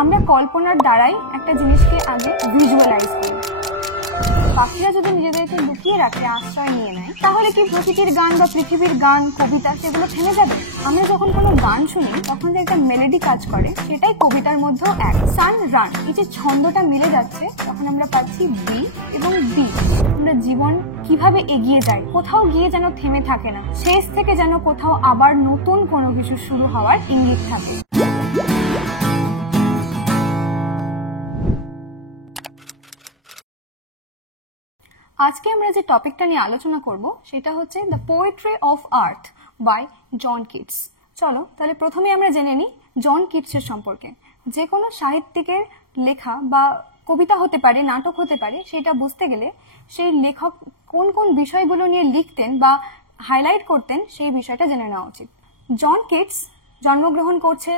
আমরা কল্পনার দ্বারাই একটা জিনিসকে আগে ভিজুয়ালাইজ করি। পাখিরা যদি নিজেদেরকে লুকিয়ে রাখে, আশ্রয় নিয়ে নেয়, তাহলে কি প্রকৃতির গান বা পৃথিবীর গান, কবিতা সেগুলো থেমে যাবে? আমরা যখন কোনো গান শুনি তখন যে একটা মেলোডি কাজ করে, সেটাই কবিতার মধ্যেও এক। সান রান, এই যে ছন্দটা মিলে যাচ্ছে, তখন আমরা পাচ্ছি বি এবং বি। আমরা জীবন কিভাবে এগিয়ে যায়, কোথাও গিয়ে যেন থেমে থাকে না, শেষ থেকে যেন কোথাও আবার নতুন কোনো কিছু শুরু হওয়ার ইঙ্গিত থাকে। আজকে আমরা যে টপিকটা নিয়ে আলোচনা করব সেটা হচ্ছে the poetry of earth by John Keats. চলো তাহলে প্রথমে আমরা জেনে নিই জন কিটসের সম্পর্কে। যে কোনো সাহিত্যিকের লেখা বা কবিতা হতে পারে, নাটক হতে পারে, সেটা বুঝতে গেলে সেই লেখক কোন কোন বিষয়গুলো নিয়ে লিখতেন বা হাইলাইট করতেন সেই বিষয়টা জেনে নেওয়া উচিত। জন কিটস জন্মগ্রহণ করছে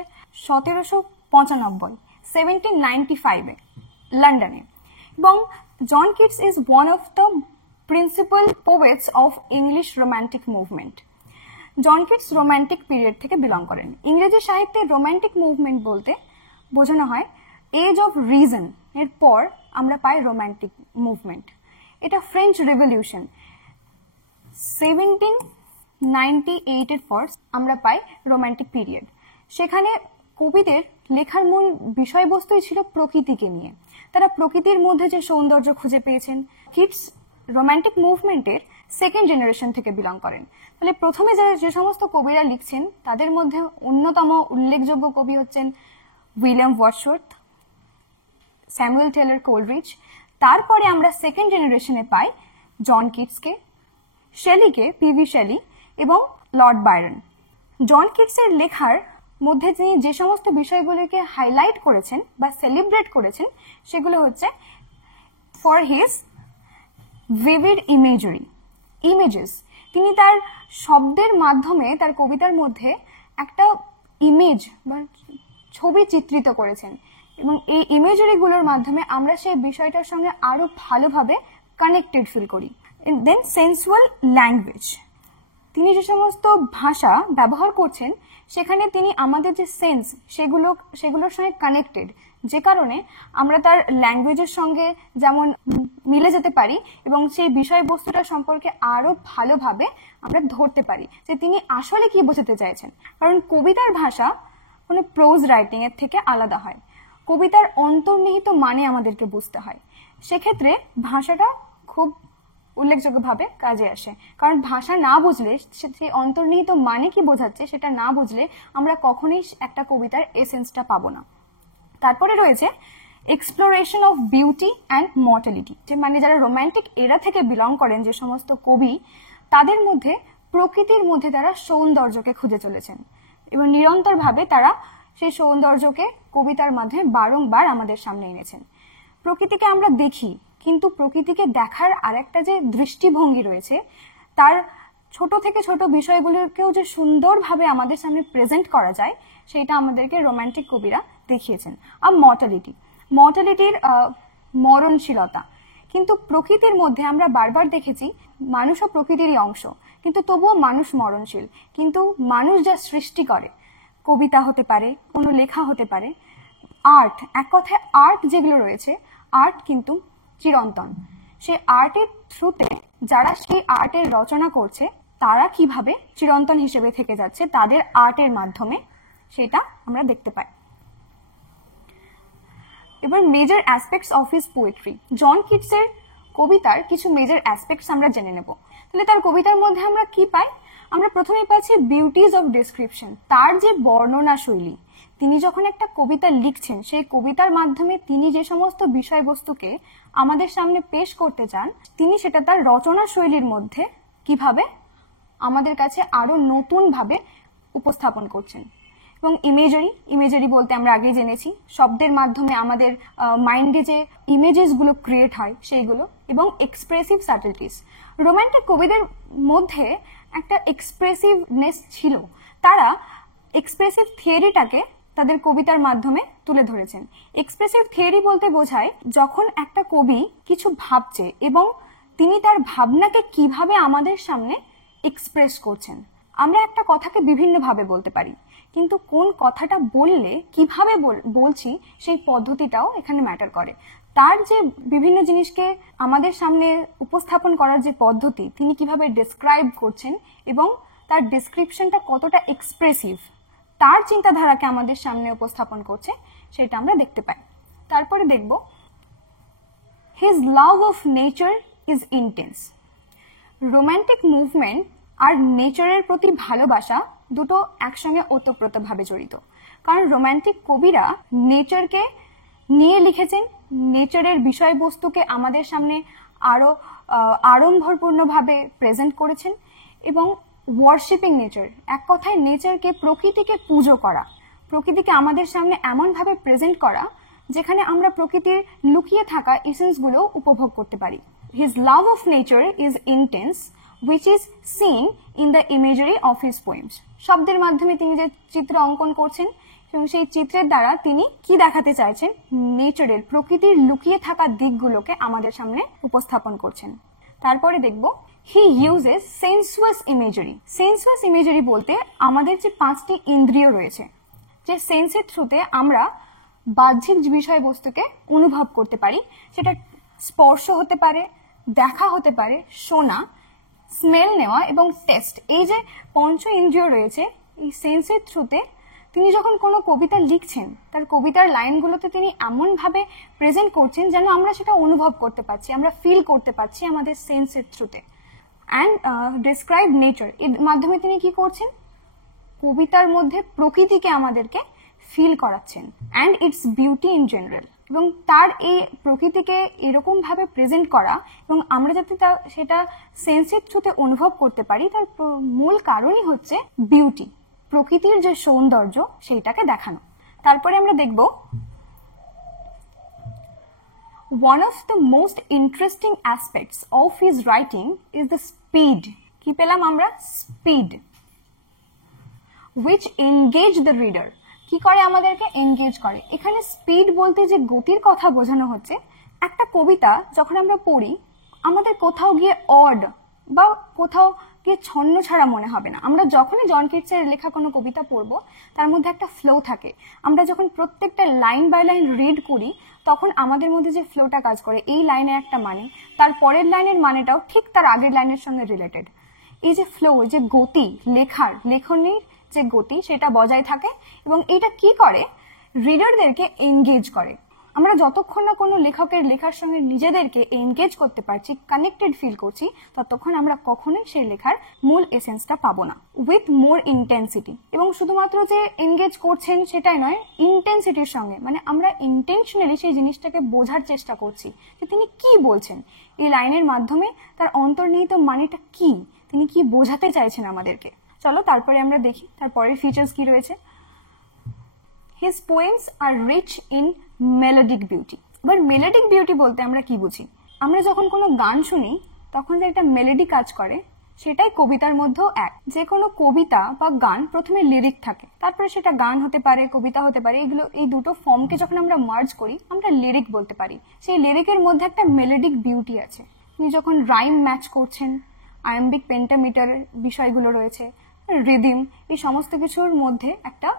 1795 লন্ডনে, এবং John Keats is one of the principal poets of English romantic movement. John Keats romantic period থেকে বিলং করেন। ইংরেজি সাহিত্যে রোমান্টিক মুভমেন্ট বলতে বোঝানো হয় এজ অফ রিজন এর পর আমরা পাই রোমান্টিক মুভমেন্ট। এটা ফ্রেঞ্চ রেভলিউশন 1798 এর পর আমরা পাই রোমান্টিক পিরিয়ড। সেখানে কবিদের লেখার মূল বিষয়বস্তুই ছিল প্রকৃতিকে নিয়ে। তারা প্রকৃতির মধ্যে যে সৌন্দর্য খুঁজে পেয়েছেন। কিটস রোমান্টিক মুভমেন্টের সেকেন্ড জেনারেশন থেকে বিলং করেন। তাহলে প্রথমে যে সমস্ত কবিরা লিখছেন তাদের মধ্যে অন্যতম উল্লেখযোগ্য কবি হচ্ছেন William Wordsworth, Samuel Taylor Coleridge. তারপরে আমরা সেকেন্ড জেনারেশনে পাই জন কিটসকে, শেলিকে, পিভি শেলি এবং লর্ড বায়রন। জন কিটসের লেখার মধ্যে তিনি যে সমস্ত বিষয়গুলোকে হাইলাইট করেছেন বা সেলিব্রেট করেছেন সেগুলো হচ্ছে ফর হিজ ভিভিড ইমেজেস। তিনি তার শব্দের মাধ্যমে তার কবিতার মধ্যে একটা ইমেজ বা ছবি চিত্রিত করেছেন, এবং এই ইমেজারিগুলোর মাধ্যমে আমরা সেই বিষয়টার সঙ্গে আরো ভালোভাবে কানেক্টেড ফিল করি। দেন সেন্সুয়াল ল্যাঙ্গুয়েজ, তিনি যে সমস্ত ভাষা ব্যবহার করছেন সেখানে তিনি আমাদের যে সেন্স সেগুলোর সঙ্গে কানেক্টেড, যে কারণে আমরা তার ল্যাঙ্গুয়েজের সঙ্গে যেমন মিলে যেতে পারি এবং সেই বিষয়বস্তুটা সম্পর্কে আরো ভালোভাবে আমরা ধরতে পারি যে তিনি আসলে কি বোঝাতে চাইছেন। কারণ কবিতার ভাষা কোনো প্রোজ রাইটিং এর থেকে আলাদা হয়। কবিতার অন্তর্নিহিত মানে আমাদেরকে বুঝতে হয়। সেক্ষেত্রে ভাষাটা খুব উল্লেখযোগ্যভাবে কাজে আসে, কারণ ভাষা না বুঝলে, সেই অন্তর্নিহিত মানে কি বোঝাচ্ছে সেটা না বুঝলে আমরা কখনোই একটা কবিতার এসেন্সটা পাবো না। তারপরে রয়েছে exploration of beauty and mortality, যে মানে যারা রোমান্টিক এরা থেকে বিলং করেন যে সমস্ত কবি, তাদের মধ্যে প্রকৃতির মধ্যে তারা সৌন্দর্যকে খুঁজে চলেছেন এবং নিরন্তরভাবে তারা সেই সৌন্দর্যকে কবিতার মাধ্যমে বারংবার আমাদের সামনে এনেছেন। প্রকৃতিকে আমরা দেখি, কিন্তু প্রকৃতিকে দেখার আরেকটা যে দৃষ্টিভঙ্গি রয়েছে, তার ছোট থেকে ছোট বিষয়গুলোকেও যে সুন্দরভাবে আমাদের সামনে প্রেজেন্ট করা যায়, সেটা আমাদেরকে রোমান্টিক কবিরা দেখিয়েছেন। আর মর্টালিটির মরণশীলতা, কিন্তু প্রকৃতির মধ্যে আমরা বারবার দেখেছি মানুষও প্রকৃতিরই অংশ, কিন্তু তবুও মানুষ মরণশীল। কিন্তু মানুষ যা সৃষ্টি করে, কবিতা হতে পারে, কোনো লেখা হতে পারে, আর্ট, এক কথায় আর্ট যেগুলো রয়েছে, আর্ট কিন্তু চিরন্তন। সেই আর্টের থ্রুতে যারা সেই আর্টের রচনা করছে তারা কিভাবে চিরন্তন হিসেবে থেকে যাচ্ছে তাদের আর্টের মাধ্যমে, সেটা আমরা দেখতে পাই। এবার major aspects of his poetry. John কিটসের কবিতার কিছু মেজর অ্যাসপেক্টস আমরা জেনে নেব। তাহলে তার কবিতার মধ্যে আমরা কি পাই? আমরা প্রথমেই পাচ্ছি বিউটিজ অফ ডেসক্রিপশন, তার যে বর্ণনা শৈলী। তিনি যখন একটা কবিতা লিখছেন, সেই কবিতার মাধ্যমে তিনি যে সমস্ত বিষয়বস্তুকে আমাদের সামনে পেশ করতে চান, তিনি সেটা তার রচনা শৈলীর মধ্যে কিভাবে আমাদের কাছে আরো নতুন ভাবে উপস্থাপন করছেন। এবং ইমেজারি বলতে আমরা আগেই জেনেছি শব্দের মাধ্যমে আমাদের মাইন্ডে যে ইমেজেস গুলো ক্রিয়েট হয় সেইগুলো, এবং এক্সপ্রেসিভ সাটেলটিস। রোমান্টিক কবিদের মধ্যে একটা এক্সপ্রেসিভনেস ছিল, তারা এক্সপ্রেসিভ থিওরিটাকে তাদের কবিতার মাধ্যমে তুলে ধরেছেন। এক্সপ্রেসিভ থিওরি বলতে বোঝায় যখন একটা কবি কিছু ভাবছে এবং তিনি তার ভাবনাকে কিভাবে আমাদের সামনে এক্সপ্রেস করছেন। আমরা একটা কথাকে বিভিন্ন ভাবে বলতে পারি, কিন্তু কোন কথাটা বললে কিভাবে বলছি সেই পদ্ধতিটাও এখানে ম্যাটার করে। তার যে বিভিন্ন জিনিসকে আমাদের সামনে উপস্থাপন করার যে পদ্ধতি, তিনি কিভাবে ডেসক্রাইব করছেন এবং তার ডেসক্রিপশনটা কতটা এক্সপ্রেসিভ, তার চিন্তাধারাকে আমাদের সামনে উপস্থাপন করছে, সেটা আমরা দেখতে পাই। তারপরে দেখব his love of nature is intense। Romantic movement আর নেচারের প্রতি ভালোবাসা দুটো একসঙ্গে ওতপ্রোতভাবে জড়িত, কারণ রোমান্টিক কবিরা নেচারকে নিয়ে লিখেছেন, নেচারের বিষয়বস্তুকে আমাদের সামনে আরো আড়ম্বরপূর্ণভাবে প্রেজেন্ট করেছেন এবং ওয়ার্শিপিং নেচার, এক কথায় নেচারকে, প্রকৃতিকে পুজো করা, প্রকৃতিকে আমাদের সামনে এমনভাবে প্রেজেন্ট করা যেখানে আমরা প্রকৃতির লুকিয়ে থাকা এসেন্সগুলো উপভোগ করতে পারি। His love of nature is intense, which is seen in the imagery of his poems। শব্দের মাধ্যমে তিনি যে চিত্র অঙ্কন করছেন এবং সেই চিত্রের দ্বারা তিনি কি দেখাতে চাইছেন, নেচারের, প্রকৃতির লুকিয়ে থাকা দিকগুলোকে আমাদের সামনে উপস্থাপন করছেন। তারপরে দেখব he uses sensuous imagery। sensuous imagery বলতে আমাদের যে 5টি ইন্দ্রিয় রয়েছে, যে সেন্সের থ্রুতে আমরা বাহ্যিক বিষয়বস্তুকে অনুভব করতে পারি, সেটা স্পর্শ হতে পারে, দেখা হতে পারে, শোনা, স্মেল নেওয়া এবং টেস্ট। এই যে পঞ্চ ইন্দ্রিয় রয়েছে, এই সেন্সের থ্রুতে তিনি যখন কোনো কবিতা লিখছেন, তার কবিতার লাইনগুলোতে তিনি এমনভাবে প্রেজেন্ট করছেন যেন আমরা সেটা অনুভব করতে পারছি, আমরা ফিল করতে পারছি আমাদের সেন্সের থ্রুতে। অ্যান্ড ডেসক্রাইব নেচার, এর মাধ্যমে তিনি কি করছেন, কবিতার মধ্যে প্রকৃতিকে আমাদেরকে ফিল করাচ্ছেন, and it's beauty in general. এবং তার এই প্রকৃতিকে এরকম ভাবে প্রেজেন্ট করা এবং আমরা যাতে সেটা সেন্সের থ্রুতে অনুভব করতে পারি, তার মূল কারণই হচ্ছে বিউটি, প্রকৃতির যে সৌন্দর্য সেইটাকে দেখানো। তারপরে আমরা দেখব one of the most interesting aspects of his writing is the speed। কি পেলাম আমরা? Speed, which engage the reader। কি করে? আমাদেরকে এনগেজ করে। এখানে স্পিড বলতে যে গতির কথা বোঝানো হচ্ছে, একটা কবিতা যখন আমরা পড়ি আমাদের কোথাও গিয়ে অড বা কোথাও গিয়ে ছন্ন ছাড়া মনে হবে না। আমরা যখনই জন কিটসের লেখা কোনো কবিতা পড়বো তার মধ্যে একটা ফ্লো থাকে। আমরা যখন প্রত্যেকটা লাইন বাই লাইন রিড করি তখন আমাদের মধ্যে যে ফ্লোটা কাজ করে, এই লাইনের একটা মানে, তার পরের লাইনের মানেটাও ঠিক তার আগের লাইনের সঙ্গে রিলেটেড। এই যে ফ্লো, যে গতি, লেখনীর যে গতি সেটা বজায় থাকে এবং এটা কি করে, রিডারদেরকে এনগেজ করে। আমরা যতক্ষণ না কোনো লেখকের লেখার সঙ্গে নিজেদেরকে এনগেজ করতে পারছি, কানেক্টেড ফিল করছি, ততক্ষণ আমরা কখনোই সেই লেখার মূল এসেন্সটা পাবো না। উইথ মোর ইন্টেন্সিটি, এবং শুধুমাত্র যে এনগেজ করছেন সেটাই নয়, ইন্টেন্সিটির সঙ্গে, মানে আমরা ইন্টেনশনালি সেই জিনিসটাকে বোঝার চেষ্টা করছি যে তিনি কি বলছেন, এই লাইনের মাধ্যমে তার অন্তর্নিহিত মানেটা কি, তিনি কি বোঝাতে চাইছেন আমাদেরকে। চলো তারপরে আমরা দেখি তারপরের ফিচার্স কি রয়েছে। His poems are rich in melodic beauty। এবার মেলোডিক বিউটি বলতে আমরা কি বুঝি? আমরা যখন কোনো গান শুনি তখন যে একটা মেলোডি কাজ করে, সেটাই কবিতার মধ্যেও এক। যে কোনো কবিতা বা গান প্রথমে লিরিক থাকে, তারপরে সেটা গান হতে পারে, কবিতা হতে পারে। এই দুটো ফর্মকে যখন আমরা মার্জ করি আমরা লিরিক বলতে পারি। সেই লিরিকের মধ্যে একটা মেলোডিক বিউটি আছে। আপনি যখন রাইম ম্যাচ করছেন, আয়াম্বিক পেন্টামিটারের বিষয়গুলো রয়েছে, রিদিম, এই সমস্ত কিছুর মধ্যে একটা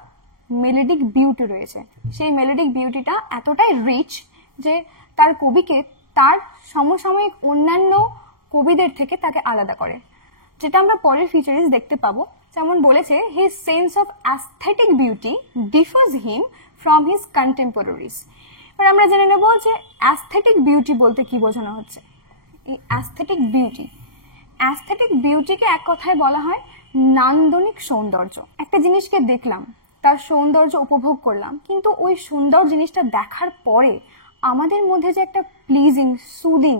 মেলোডিক বিউটি রয়েছে। সেই মেলোডিক বিউটিটা এতটাই রিচ যে তার কবিকে তার সমসাময়িক অন্যান্য কবিদের থেকে তাকে আলাদা করে, যেটা আমরা পরের ফিচার্স দেখতে পাবো। যেমন বলেছে, his sense of aesthetic beauty differs him from his কন্টেম্পোরারিজ। এবার আমরা জেনে নেব যে অ্যাস্থেটিক বিউটি বলতে কি বোঝানো হচ্ছে। এই অ্যাস্থেটিক বিউটিকে এক কথায় বলা হয় নান্দনিক সৌন্দর্য। একটা জিনিসকে দেখলাম, তার সৌন্দর্য উপভোগ করলাম, কিন্তু ওই সুন্দর জিনিসটা দেখার পরে আমাদের মধ্যে যে একটা প্লিজিং, সুদিং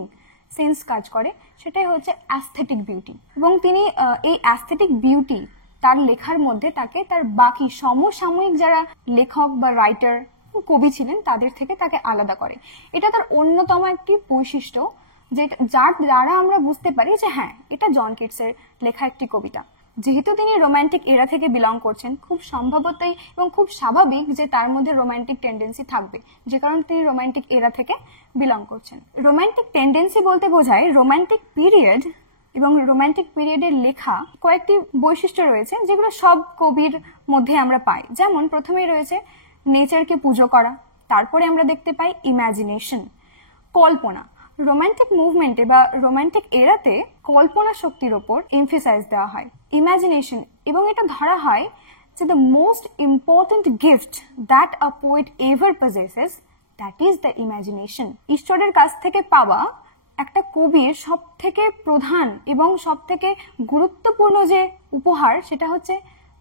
সেন্স কাজ করে, সেটাই হচ্ছে অ্যাস্থেটিক বিউটি। এবং তিনি এই অ্যাস্থেটিক বিউটি তার লেখার মধ্যে তাকে তার বাকি সমসাময়িক যারা লেখক বা রাইটার, কবি ছিলেন তাদের থেকে তাকে আলাদা করে। এটা তার অন্যতম একটি বৈশিষ্ট্য, যার দ্বারা আমরা বুঝতে পারি যে হ্যাঁ, এটা জন কিটসের লেখা একটি কবিতা। যেহেতু তিনি রোমান্টিক এরা থেকে বিলং করছেন, খুব সম্ভবতই এবং খুব স্বাভাবিক যে তার মধ্যে রোমান্টিক টেন্ডেন্সি থাকবে, যে কারণে তিনি রোমান্টিক এরা থেকে বিলং করছেন। রোমান্টিক টেন্ডেন্সি বলতে বোঝায় রোমান্টিক পিরিয়ড এবং রোমান্টিক পিরিয়ডের লেখা কয়েকটি বৈশিষ্ট্য রয়েছে যেগুলো সব কবির মধ্যে আমরা পাই। যেমন প্রথমেই রয়েছে নেচারকে পুজো করা, তারপরে আমরা দেখতে পাই ইমাজিনেশন, কল্পনা। রোমান্টিক মুভমেন্টে বা রোমান্টিক এরাতে কল্পনা শক্তির ওপর এমফেসাইজ দেওয়া হয়, ইমাজিনেশন, এবং এটা ধরা হয় যে the most important gift that a poet ever possesses, that is the imagination. ঈশ্বরের কাছ থেকে পাওয়া একটা কবির সব থেকে প্রধান এবং সব থেকে গুরুত্বপূর্ণ যে উপহার সেটা হচ্ছে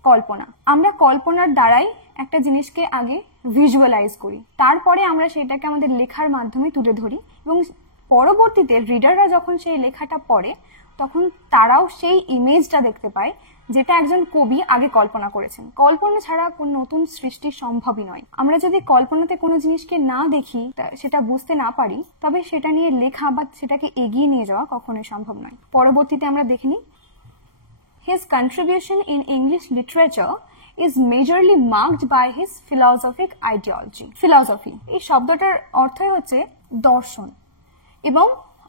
কল্পনা। আমরা কল্পনার দ্বারাই একটা জিনিসকে আগে ভিজুয়ালাইজ করি, তারপরে আমরা সেটাকে আমাদের লেখার মাধ্যমে তুলে ধরি এবং পরবর্তীতে রিডাররা যখন সেই লেখাটা পড়ে তখন তারাও সেই ইমেজটা দেখতে পায় যেটা একজন কবি আগে কল্পনা করেছেন। কল্পনা ছাড়া কোনো নতুন সৃষ্টি সম্ভবই নয়। আমরা যদি কল্পনাতে কোনো জিনিসকে না দেখি, সেটা বুঝতে না পারি, তবে সেটা নিয়ে লেখা বা সেটাকে এগিয়ে নিয়ে যাওয়া কখনোই সম্ভব নয়। পরবর্তীতে আমরা দেখে নিই, his contribution in English literature is majorly marked by his philosophic ideology. Philosophy এই শব্দটার অর্থই হচ্ছে দর্শন এবং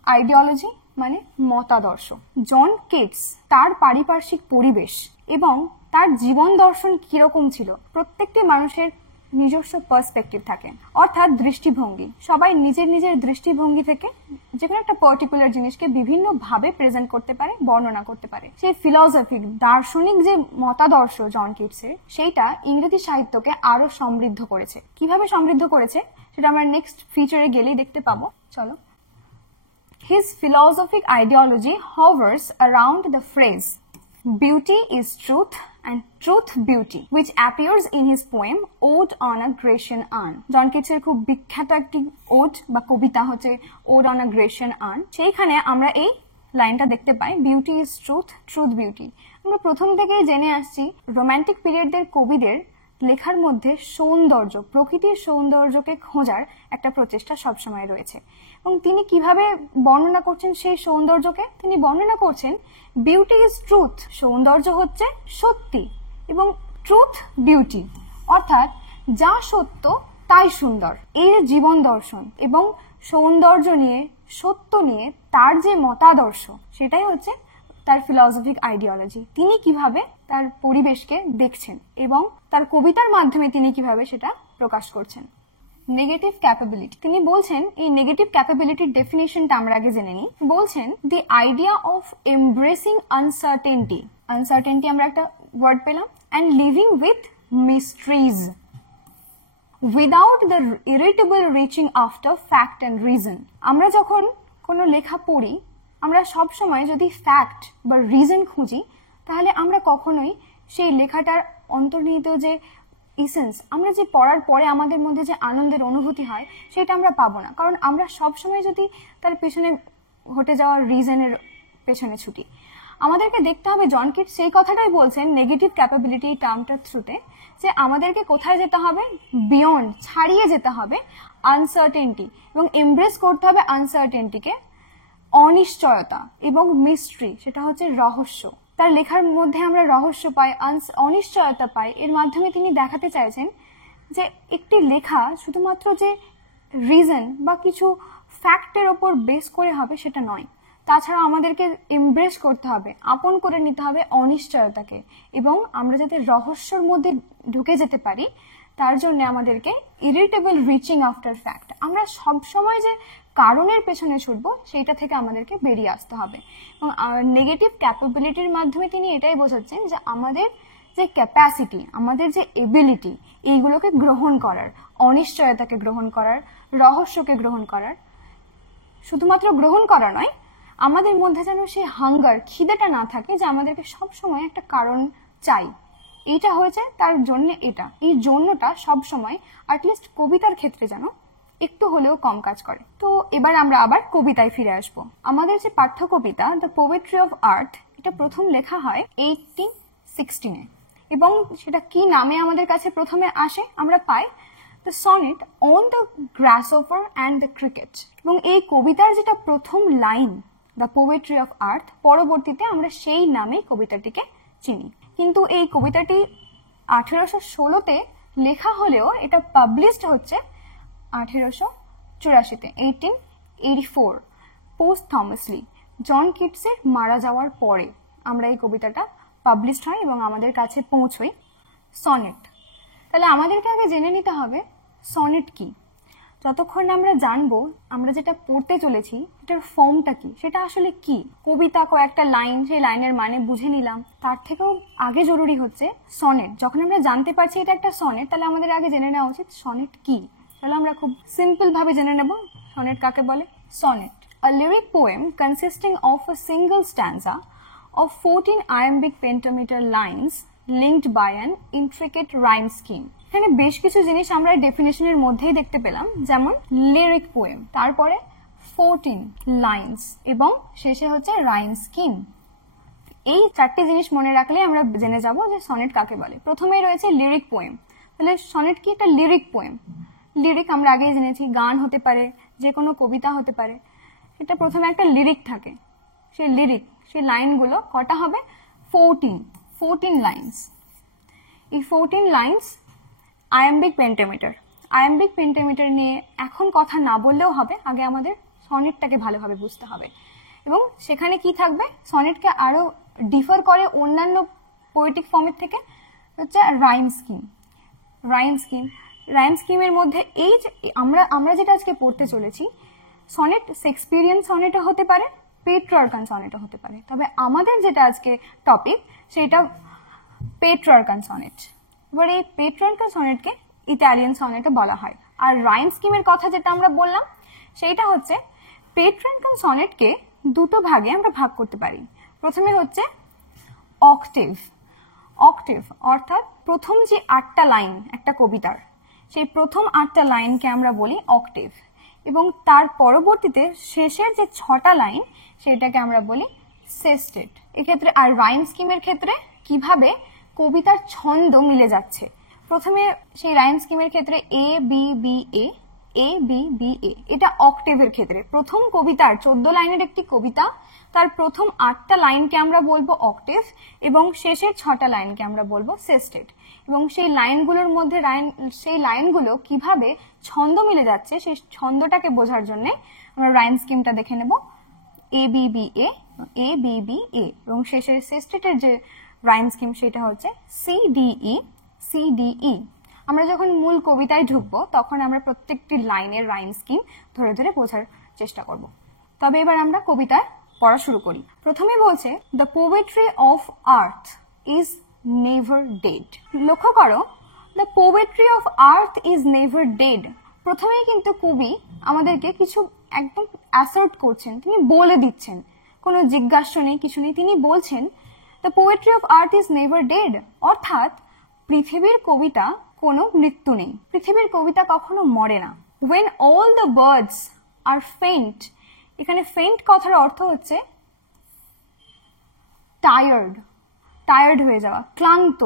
আইডিওলজি মানে মতাদর্শ। জন কেটস তার পারিপার্শ্বিক পরিবেশ এবং তার জীবন দর্শন কিরকম ছিল, প্রত্যেকটি মানুষের নিজস্ব পার্সপেক্টিভ থাকে, অর্থাৎ দৃষ্টিভঙ্গি। সবাই নিজের নিজের দৃষ্টিভঙ্গি থেকে যে কোনো একটা পার্টিকুলার জিনিসকে বিভিন্ন ভাবে প্রেজেন্ট করতে পারে, বর্ণনা করতে পারে। সেই ফিলসফিক দার্শনিক যে মতাদর্শ জন কিটসের, সেইটা ইংরেজি সাহিত্যকে আরো সমৃদ্ধ করেছে। কিভাবে সমৃদ্ধ করেছে সেটা আমরা নেক্সট ফিচারে গেলেই দেখতে পাবো। চলো। His philosophic ideology hovers around the phrase "Beauty is truth and truth beauty," which appears in his poem Ode on a Grecian Urn. জন কিটসের খুব বিখ্যাত একটি ওড বা কবিতা হচ্ছে Ode on a Grecian Urn। সেইখানে আমরা এই লাইনটা দেখতে পাই, beauty is truth, truth beauty. আমরা প্রথম থেকেই জেনে আসছি রোমান্টিক পিরিয়ডের কবিদের লেখার মধ্যে সৌন্দর্য, প্রকৃতির সৌন্দর্যকে খোঁজার একটা প্রচেষ্টা সবসময় রয়েছে। এবং তিনি কিভাবে বর্ণনা করছেন সেই সৌন্দর্যকে? তিনি বর্ণনা করছেন বিউটি ইজ ট্রুথ, সৌন্দর্য হচ্ছে সত্যি, এবং ট্রুথ বিউটি, অর্থাৎ যা সত্য তাই সুন্দর। এই জীবন দর্শন এবং সৌন্দর্য নিয়ে, সত্য নিয়ে তার যে মতাদর্শ, সেটাই হচ্ছে তার ফিলসফিক আইডিওলজি। তিনি কিভাবে তার পরিবেশকে দেখছেন এবং তার কবিতার মাধ্যমে তিনি কিভাবে সেটা প্রকাশ করছেন। নেগেটিভ ক্যাপাবিলিটি, তিনি বলছেন, এই নেগেটিভ ক্যাপাবিলিটির ডেফিনেশনটা আমরা আগে জেনে নিই। বলছেন the idea of embarrassing uncertainty, uncertainty আমরা একটা ওয়ার্ড পেলাম, and living with mysteries without the irritable reaching after fact and reason. আমরা যখন কোনো লেখা পড়ি, আমরা সবসময় যদি ফ্যাক্ট বা রিজন খুঁজি, তাহলে আমরা কখনোই সেই লেখাটার অন্তর্নিহিত যে ইসেন্স, আমরা যে পড়ার পরে আমাদের মধ্যে যে আনন্দের অনুভূতি হয়, সেটা আমরা পাবো না। কারণ আমরা সবসময় যদি তার পেছনে ঘটে যাওয়ার রিজনের পেছনে ছুটি। আমাদেরকে দেখতে হবে, জন কিটস সেই কথাটাই বলছেন নেগেটিভ ক্যাপাবিলিটি টার্মটার থ্রুতে, যে আমাদেরকে কোথায় যেতে হবে, বিয়ন্ড, ছাড়িয়ে যেতে হবে আনসার্টেনটি, এবং এমব্রেস করতে হবে আনসার্টেনটিকে, অনিশ্চয়তা এবং মিস্ট্রি, সেটা হচ্ছে রহস্য। তার লেখার মধ্যে আমরা রহস্য পাই, অনিশ্চয়তা পাই। এর মাধ্যমে তিনি দেখাতে চাইছেন যে একটি লেখা শুধুমাত্র যে রিজন বা কিছু ফ্যাক্টের ওপর বেস করে হবে সেটা নয়, তাছাড়া আমাদেরকে এমব্রেস করতে হবে, আপন করে নিতে হবে অনিশ্চয়তাকে, এবং আমরা যাতে রহস্যর মধ্যে ঢুকে যেতে পারি তার জন্য আমাদেরকে ইরিটেবল রিচিং আফটার ফ্যাক্ট, আমরা সবসময় যে কারণের পেছনে ছুটবো সেইটা থেকে আমাদেরকে বেরিয়ে আসতে হবে। এবং নেগেটিভ ক্যাপাবিলিটির মাধ্যমে তিনি এটাই বোঝাচ্ছেন যে আমাদের যে ক্যাপাসিটি, আমাদের যে এবিলিটি, এইগুলোকে গ্রহণ করার, অনিশ্চয়তাকে গ্রহণ করার, রহস্যকে গ্রহণ করার, শুধুমাত্র গ্রহণ করা নয়, আমাদের মধ্যে যেন সেই হাঙ্গার, খিদেটা না থাকে যে আমাদেরকে সবসময় একটা কারণ চাই, এইটা হয়েছে তার জন্য, এটা এই জন্যটা সবসময় অ্যাটলিস্ট কবিতার ক্ষেত্রে যেন একটু হলেও কম কাজ করে। তো এবার আমরা আবার কবিতায় ফিরে আসবো। আমাদের যে পাঠ্য কবিতা দ্য পোয়েট্রি অফ আর্থ, এটা প্রথম লেখা হয় 1816-এ, এবং সেটা কি নামে আমাদের কাছে প্রথমে আসে? আমরা পাই the sonnet on the grasshopper and the cricket. এবং এই কবিতার যেটা প্রথম line the poetry of earth, পরবর্তীতে আমরা সেই নামে কবিতাটিকে চিনি। কিন্তু এই কবিতাটি 1816-তে লেখা হলেও এটা পাবলিশড হচ্ছে 1884-তে, 1884, পোস্টথমাসলি। জন কিটসের মারা যাওয়ার পরে আমরা এই কবিতাটা পাবলিশড হয় এবং আমাদের কাছে পৌঁছয়। সনেট, তাহলে আমাদেরকে আগে জেনে নিতে হবে সনেট কি। যতক্ষণ আমরা জানবো আমরা যেটা পড়তে চলেছি এটার ফর্মটা কি, সেটা আসলে কি। কবিতা কয়েকটা লাইন, সেই লাইনের মানে বুঝে নিলাম, তার থেকেও আগে জরুরি হচ্ছে সনেট। যখন আমরা জানতে পারছি এটা একটা সনেট, তাহলে আমাদের আগে জেনে নেওয়া উচিত সনেট কি। তাহলে আমরা খুব সিম্পল ভাবে জেনে নেব সনেট কাকে বলে। Sonnet, a lyric poem consisting of a single stanza of 14 iambic pentameter lines linked by an intricate rhyme scheme. এখানে বেশ কিছু জিনিস আমরা ডেফিনেশনের মধ্যেই দেখতে পেলাম, যেমন লিরিক পোয়েম, তারপরে 14 লাইন্স এবং শেষে হচ্ছে রাইম স্কিম। এই চারটি জিনিস মনে রাখলে আমরা জেনে যাব যে সনেট কাকে বলে। প্রথমেই রয়েছে লিরিক পোয়েম। তাহলে সনেট কি? একটা লিরিক পোয়েম। লিরিক আমরা আগেই জেনেছি, গান হতে পারে, যে কোনো কবিতা হতে পারে। এটা প্রথমে একটা লিরিক থাকে, সেই লিরিক, সেই লাইনগুলো কটা হবে? 14 লাইন্স। এই 14 lines iambic pentameter. Iambic pentameter নিয়ে এখন কথা না বললেও হবে, আগে আমাদের সনেটটাকে ভালোভাবে বুঝতে হবে। এবং সেখানে কি থাকবে? সনেটকে আরো ডিফার করে অন্যান্য পোয়েটিক ফর্মের থেকে হচ্ছে রাইম স্কিম। রাইম স্কিমের মধ্যে এই যে আমরা যেটা আজকে পড়তে চলেছি, সনেট শেক্সপিয়ারিয়ান সনেটও হতে পারে, পেট্রার্কান সনেটও হতে পারে। তবে আমাদের যেটা আজকে টপিক সেটা পেট্রার্কান সনেট। এবার এই পেট্রার্কান সনেটকে ইতালিয়ান সনেটও বলা হয়। আর রাইম স্কিমের কথা যেটা আমরা বললাম সেইটা হচ্ছে পেট্রার্কান সনেটকে দুটো ভাগে আমরা ভাগ করতে পারি। প্রথমে হচ্ছে অক্টেভ। অক্টেভ অর্থাৎ প্রথম যে 8টা লাইন একটা কবিতার, সেই প্রথম 8টা লাইনকে আমরা বলি অক্টেভ, এবং তার পরবর্তীতে শেষের যে 6টা লাইন সেটাকে আমরা বলি সেস্টেট। এক্ষেত্রে আর রাইম স্কিমের ক্ষেত্রে কিভাবে কবিতার ছন্দ মিলে যাচ্ছে, প্রথমে সেই রাইম স্কিমের ক্ষেত্রে এ B B A, A B B এ, এটা অক্টেভের ক্ষেত্রে। প্রথম কবিতার 14 লাইনের একটি কবিতা, তার প্রথম 8টা লাইনকে আমরা বলবো অক্টেভ এবং শেষের 6টা লাইনকে আমরা বলবো সেস্টেট। এবং সেই লাইনগুলোর মধ্যে সেই লাইনগুলো কিভাবে ছন্দ মিলে যাচ্ছে সেই ছন্দটাকে বোঝার জন্য আমরা রাইম স্কিমটা দেখে নেব। A B B A, A B B A, এবং শেষের সেস্টেটের যে রাইম স্কিম সেটা হচ্ছে C D E, C D E. আমরা যখন মূল কবিতায় ঢুকবো তখন আমরা প্রত্যেকটি লাইনের রাইম স্কিম ধরে ধরে বোঝার চেষ্টা করব। তবে এবার আমরা কবিতায় পড়া শুরু করি। প্রথমে বলছে, the poetry of earth is never dead. লক্ষ্য করো, the poetry of earth is never dead. প্রথমেই কিন্তু কবি আমাদেরকে কিছু একদম অ্যাসার্ট করছেন, তিনি বলে দিচ্ছেন, কোনো জিজ্ঞাসা নেই, কিছু নেই, তিনি বলছেন the poetry of earth is never dead, অর্থাৎ পৃথিবীর কবিতা কোনো মৃত্যু নেই, পৃথিবীর কবিতা কখনো মরে না। when all the birds are faint, এখানে ফেইন্ট কথার অর্থ হচ্ছে টায়ার্ড হয়ে যাওয়া, ক্লান্ত,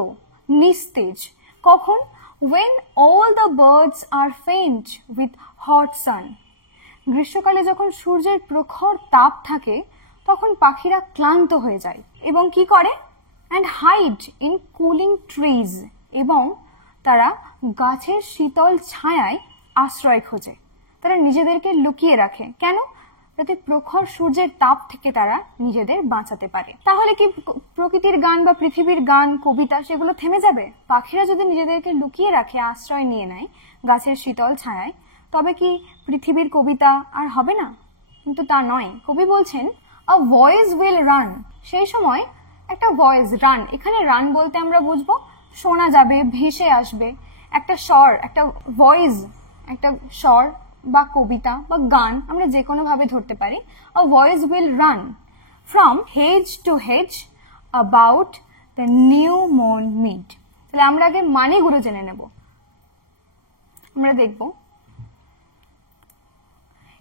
নিস্তেজ। কখন? when all the birds are faint with hot sun, গ্রীষ্মকালে যখন সূর্যের প্রখর তাপ থাকে তখন পাখিরা ক্লান্ত হয়ে যায় এবং কি করে? and hide in cooling trees, এবং তারা গাছের শীতল ছায়ায় আশ্রয় খোঁজে, তারা নিজেদেরকে লুকিয়ে রাখে। কেন? যাতে প্রখর সূর্যের তাপ থেকে তারা নিজেদের বাঁচাতে পারে। তাহলে কি প্রকৃতির গান বা পৃথিবীর গান, কবিতা সেগুলো থেমে যাবে? পাখিরা যদি নিজেদেরকে লুকিয়ে রাখে, আশ্রয় নিয়ে নেয় গাছের শীতল ছায়ায়, তবে কি পৃথিবীর কবিতা আর হবে না? কিন্তু তা নয়। কবি বলছেন আ ভয়েস উইল রান, সেই সময় একটা ভয়েস, রান, এখানে রান বলতে আমরা বুঝবো শোনা যাবে, ভেসে আসবে, একটা স্বর, একটা ভয়েস, একটা স্বর বা কবিতা বা গান আমরা যে কোনো ভাবে ধরতে পারি। A voice will run from hedge to hedge about the new মর্ন মিড। তাহলে আমরা আগে মানেগুলো জেনে নেব। আমরা দেখব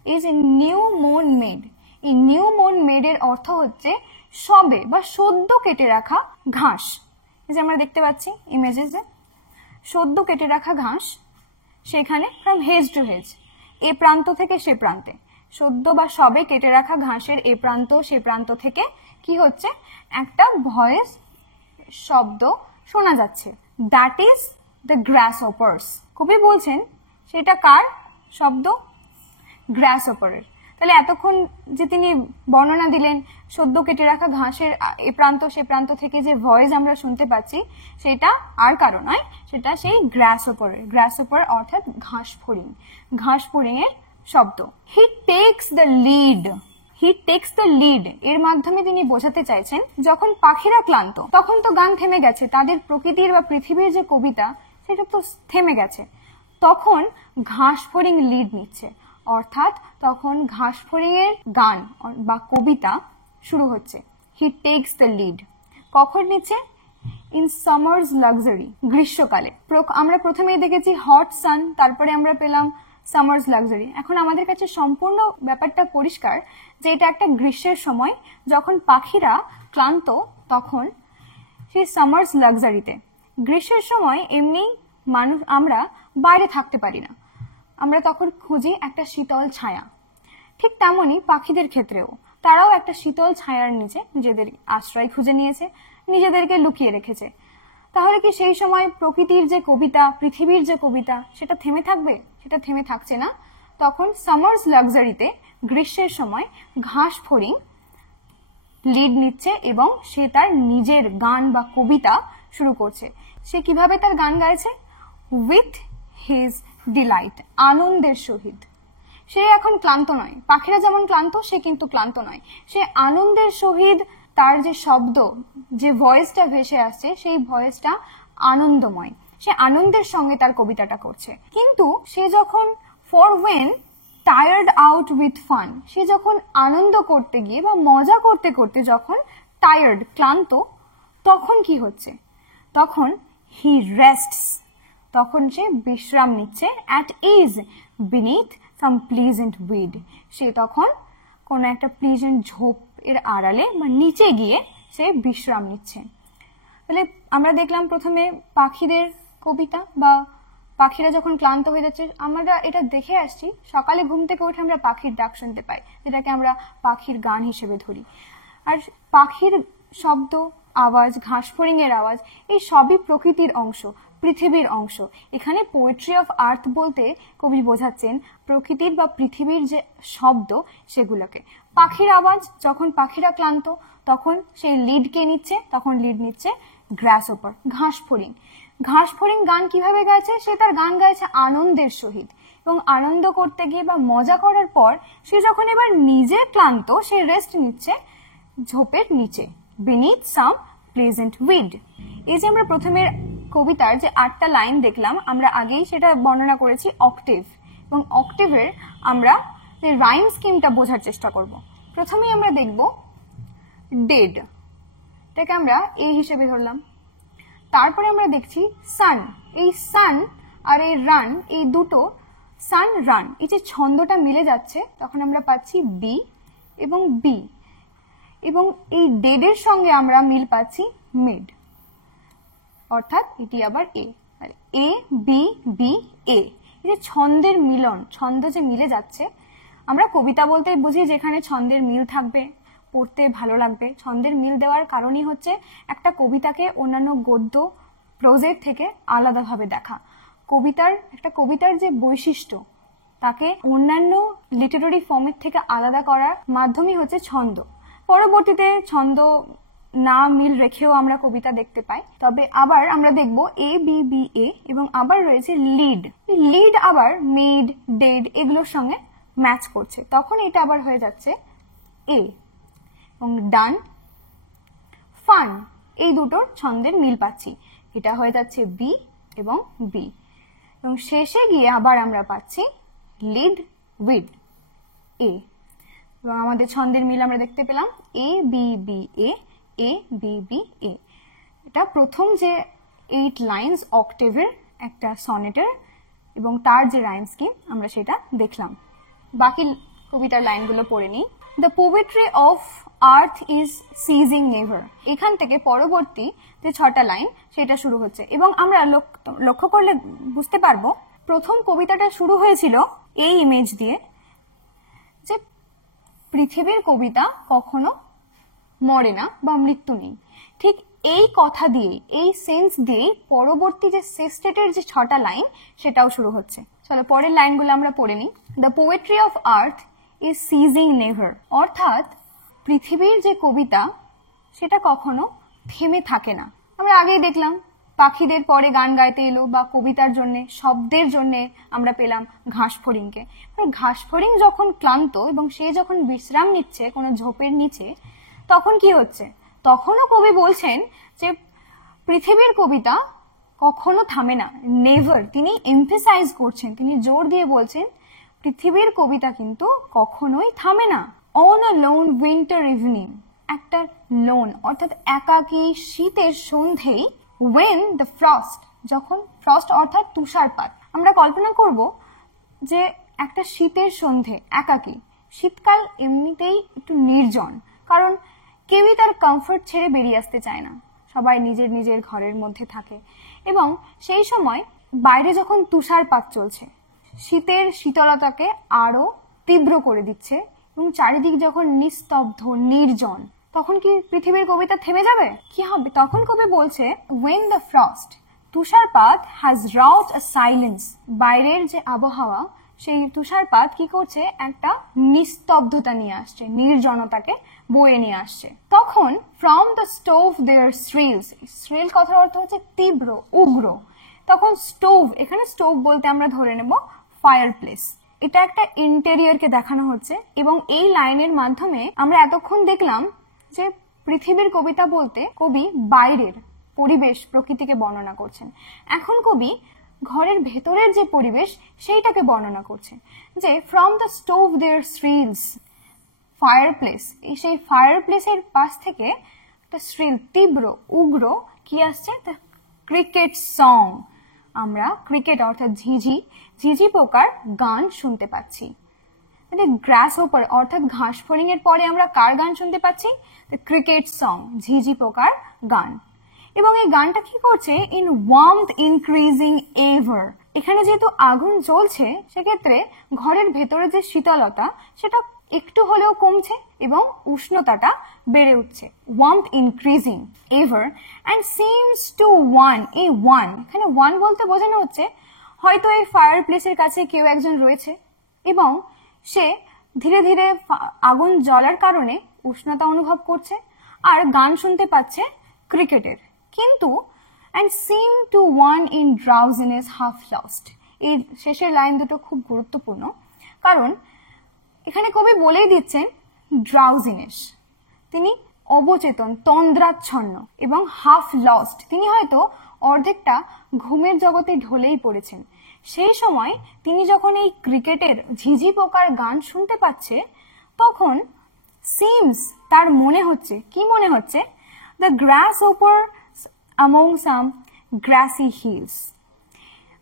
এই যে নিউ মর্ন মেড, এই নিউ মর্ন মেডের অর্থ হচ্ছে সবে বা সদ্য কেটে রাখা ঘাস। এই যে আমরা দেখতে পাচ্ছি ইমেজে, যে সদ্য কেটে রাখা ঘাস, সেখানে ফ্রম হেজ টু হেজ, এ প্রান্ত থেকে সে প্রান্তে, সদ্য বা সবে কেটে রাখা ঘাসের এ প্রান্ত সে প্রান্ত থেকে কি হচ্ছে? একটা ভয়েস, শব্দ শোনা যাচ্ছে। That is the grasshopper's. কবি বলছেন সেটা কার শব্দ? গ্রাসহপারের। তাহলে এতক্ষণ যে তিনি বর্ণনা দিলেন সদ্য কেটে রাখা ঘাসের এ প্রান্ত সে প্রান্ত থেকে যে ভয়েস আমরা শুনতে পাচ্ছি সেটা আর কারো নয়, সেটা সেই গ্রাসহপার অর্থাৎ ঘাস ফড়িং এর শব্দ। হি টেক্স দ্য লিড এর মাধ্যমে তিনি বোঝাতে চাইছেন যখন পাখিরা ক্লান্ত তখন তো গান থেমে গেছে, তাদের প্রকৃতির বা পৃথিবীর যে কবিতা সেটা তো থেমে গেছে, তখন ঘাস ফড়িং লিড নিচ্ছে, অর্থাৎ তখন ঘাস ফড়িং এর গান বা কবিতা শুরু হচ্ছে। হি টেক্স দ্য লিড কখন নিচ্ছে? ইন সামার্স লাক্সারি, গ্রীষ্মকালে। আমরা প্রথমেই দেখেছি হট সান, তারপরে আমরা পেলাম সামার্স লাক্সারি। এখন আমাদের কাছে সম্পূর্ণ ব্যাপারটা পরিষ্কার যে এটা একটা গ্রীষ্মের সময়, যখন পাখিরা ক্লান্ত তখন সেই সামার্স লাক্সারিতে। গ্রীষ্মের সময় এমনি আমরা বাইরে থাকতে পারি না, আমরা তখন খুঁজি একটা শীতল ছায়া। ঠিক তেমনি পাখিদের ক্ষেত্রেও তারাও একটা শীতল ছায়ার নিচে নিজেদের আশ্রয় খুঁজে নিয়েছে, নিজেদেরকে লুকিয়ে রেখেছে। তাহলে কি সেই সময় প্রকৃতির যে কবিতা, পৃথিবীর যে কবিতা সেটা থেমে থাকবে? সেটা থেমে থাকছে না। তখন সামার্স লাক্সারিতে গ্রীষ্মের সময় ঘাস ফড়িং লিড নিচ্ছে এবং সে তার নিজের গান বা কবিতা শুরু করছে। সে কিভাবে তার গান গাইছে? উইথ হিজ ডিলাইট, আনন্দের সহিত। সে এখন ক্লান্ত নয়, পাখিরা যেমন ক্লান্ত সে কিন্তু ক্লান্ত নয়, সে আনন্দের সহিত তার যে শব্দ, যে ভয়েসটা ভেসে আসছে সেই ভয়েসটা আনন্দময়, সে আনন্দের সঙ্গে তার কবিতাটা করছে। কিন্তু সে যখন for when tired out with fun, সে যখন আনন্দ করতে গিয়ে বা মজা করতে করতে যখন টায়ার্ড, ক্লান্ত, তখন কি হচ্ছে? তখন হি রেস্টস, তখন সে বিশ্রাম নিচ্ছে। At ease beneath some pleasant weed, সে তখন কোনো একটা প্লিজেন্ট ঝোপ এর আড়ালে বা নিচে গিয়ে সে বিশ্রাম নিচ্ছে। তাহলে আমরা দেখলাম প্রথমে পাখিদের কবিতা বা পাখিরা যখন ক্লান্ত হয়ে যাচ্ছে, আমরা এটা দেখে আসছি সকালে ঘুম থেকে উঠে আমরা পাখির ডাক শুনতে পাই, যেটাকে আমরা পাখির গান হিসেবে ধরি। আর পাখির শব্দ, আওয়াজ, ঘাস ফড়িং এর আওয়াজ, এই সবই প্রকৃতির অংশ, পৃথিবীর অংশ। এখানে পোয়েট্রি অফ আর্থ বলতে কবি বোঝাচ্ছেন প্রকৃতির বা পৃথিবীর যে শব্দ সেগুলোকে। পাখির আওয়াজ, যখন পাখিরা ক্লান্ত তখন সেই লিডকে নিচ্ছে, তখন লিড নিচ্ছে গ্রাসহপার, ঘাস ফড়িং গান কিভাবে গাইছে? সে তার গান গাইছে আনন্দের সহিত, এবং আনন্দ করতে গিয়ে বা মজা করার পর সে যখন এবার নিজে ক্লান্ত, সে রেস্ট নিচ্ছে ঝোপের নিচে, বিনিথ সাম প্লেজেন্ট উইড। এই যে আমরা প্রথমের কবিতার যে 8টা লাইন দেখলাম, আমরা আগেই সেটা বর্ণনা করেছি অক্টেভ, এবং অক্টেভের আমরা রাইম স্কিমটা বোঝার চেষ্টা করব। প্রথমেই আমরা দেখব ডেড, এটাকে আমরা এ হিসেবে ধরলাম। তারপরে আমরা দেখছি সান, এই সান আর এই রান, এই দুটো সান রান, এই যে ছন্দটা মিলে যাচ্ছে তখন আমরা পাচ্ছি বি এবং বি, এবং এই ডেডের সঙ্গে আমরা মিল পাচ্ছি মিড, অর্থাৎ এটি আবার এ, এ বি বি এ। এই যে ছন্দের মিলন, ছন্দ যে মিলে যাচ্ছে, আমরা কবিতা বলতে বুঝি যেখানে ছন্দের মিল থাকবে, পড়তে ভালো লাগবে। ছন্দের মিল দেওয়ার কারণই হচ্ছে একটা কবিতাকে অন্যান্য গদ্য প্রোজের থেকে আলাদাভাবে দেখা। একটা কবিতার যে বৈশিষ্ট্য, তাকে অন্যান্য লিটারারি ফর্মের থেকে আলাদা করার মাধ্যমই হচ্ছে ছন্দ। পরবর্তীতে ছন্দ না মিল রেখেও আমরা কবিতা দেখতে পাই। তবে আবার আমরা দেখব এ বি বি এ, এবং আবার রয়েছে লিড আবার মেড, ডেড এগুলোর সঙ্গে ম্যাচ করছে, তখন এটা আবার হয়ে যাচ্ছে এ, এবং ডান, ফান, এই দুটোর ছন্দের মিল পাচ্ছি, এটা হয়ে যাচ্ছে বি এবং বি, এবং শেষে গিয়ে আবার আমরা পাচ্ছি লিড উইড এ, এবং আমাদের ছন্দের মিল আমরা দেখতে পেলাম এ B B A, A B B এ। এটা প্রথম যে 8 লাইন্স অক্টেভের একটা সনেটের, এবং তার যে রাইম স্কিম আমরা সেটা দেখলাম। বাকি কবিতার লাইনগুলো পড়ে নিই। The poetry of earth is seizing never, এখান থেকে পরবর্তী যে 6টা লাইন সেটা শুরু হচ্ছে, এবং আমরা লক্ষ্য করলে বুঝতে পারবো প্রথম কবিতাটা শুরু হয়েছিল এই ইমেজ দিয়ে যে পৃথিবীর কবিতা কখনো মরে না বা মৃত্যু নেই। ঠিক এই কথা দিয়ে, এই সেন্স দিয়ে পরবর্তী যে সেস্টেটের যে 6টা লাইন সেটাও শুরু হচ্ছে। চলো পরের লাইনগুলো আমরা পড়ে নিই। The poetry of earth is seizing never, অর্থাৎ পৃথিবীর যে কবিতা সেটা কখনো থেমে থাকে না। আমরা আগেই দেখলাম পাখিদের পরে গান গাইতে এলো বা কবিতার জন্য শব্দের জন্য আমরা পেলাম ঘাসফড়িংকে। ঘাসফড়িং যখন ক্লান্ত এবং সে যখন বিশ্রাম নিচ্ছে কোনো ঝোপের নিচে, তখন কি হচ্ছে? তখনও কবি বলছেন যে পৃথিবীর কবিতা কখনো থামে না, নেভার। তিনি এমফেসাইজ করছেন, তিনি জোর দিয়ে বলছেন পৃথিবীর কবিতা কিন্তু কখনোই থামে না। On a loan winter evening, একটা লোন অর্থাৎ একাকী শীতের সন্ধ্যেই, when the frost, যখন ফ্রস্ট অর্থাৎ তুষারপাত, আমরা কল্পনা করব যে একটা শীতের সন্ধে একাকী। শীতকাল এমনিতেই একটু নির্জন, কারণ কেউই তার কমফর্ট ছেড়ে বেরিয়ে আসতে চায় না, সবাই নিজের নিজের ঘরের মধ্যে থাকে। এবং সেই সময় বাইরে যখন তুষারপাত চলছে, শীতের শীতলতাকে আরো তীব্র করে দিচ্ছে এবং চারিদিক যখন নিস্তব্ধ নির্জন, তখন কি পৃথিবীর কবিতা থেমে যাবে? কি হবে? তখন কবি বলছে when the frost, তুষারপাত has wrought a silence, বাইরের যে আবহাওয়া সেই তুষারপাত কি করছে? একটা নিস্তব্ধতা নিয়ে আসছে, নির্জনতাকে বয়ে নিয়ে আসছে। তখন from the stove there shrills, shrill কথার অর্থ হচ্ছে তীব্র, উগ্র। তখন স্টোভ, এখানে স্টোভ বলতে আমরা ধরে নেব ফায়ার প্লেস। এটা একটা ইন্টেরিয়রকে দেখানো হচ্ছে এবং এই লাইনের মাধ্যমে আমরা এতক্ষণ দেখলাম যে পৃথিবীর কবিতা বলতে কবি বাইরের পরিবেশ, প্রকৃতিকে বর্ণনা করছেন। এখন কবি ঘরের ভেতরের যে পরিবেশ সেইটাকে বর্ণনা করছে, যে from the stove there shrills, fireplace, এই সেই ফায়ার প্লেসের পাশ থেকে একটা শ্রিল, তীব্র, উগ্র কি আসছে? দ্য ক্রিকেট সং, আমরা ক্রিকেট অর্থাৎ ঝিঝি, ঝিঝি পোকার গান শুনতে পাচ্ছি। মানে গ্রাস হোপার অর্থাৎ ঘাসফড়িং এর পরে আমরা কার গান শুনতে পাচ্ছি? দ্য ক্রিকেট সং, ঝিঝি পোকার গান। এবং এই গানটা কি করছে? ইন ওয়ার্মথ ইনক্রিজিং এভার, এখানে যেহেতু আগুন জ্বলছে সেক্ষেত্রে ঘরের ভেতরে যে শীতলতা সেটা একটু হলেও কমছে এবং উষ্ণতাটা বেড়ে উঠছে। Warmth increasing ever and seems to one, এই ওয়ান, এখানে ওয়ান বলতে বোঝানো হচ্ছে হয়তো এই ফায়ার প্লেসের কাছে কেউ একজন রয়েছে এবং সে ধীরে ধীরে আগুন জ্বলার কারণে উষ্ণতা অনুভব করছে আর গান শুনতে পাচ্ছে ক্রিকেটের। কিন্তু and seem to one in drowsiness half lost, এই শেষের লাইন দুটো খুব গুরুত্বপূর্ণ, কারণ এখানে কবি বলেই দিচ্ছেন ড্রাউজিনেস, তিনি অবচেতন, তন্দ্রাচ্ছন্ন, এবং হাফ লস্ট, তিনি হয়তো অর্ধেকটা ঘুমের জগতে ঢলেই পড়েছেন। সেই সময় তিনি যখন এই ক্রিকেটের ঝিঝি পোকার গান শুনতে পাচ্ছে তখন সিমস, তার মনে হচ্ছে, কি মনে হচ্ছে? দ্য গ্রাস ওপার among some grassy hills,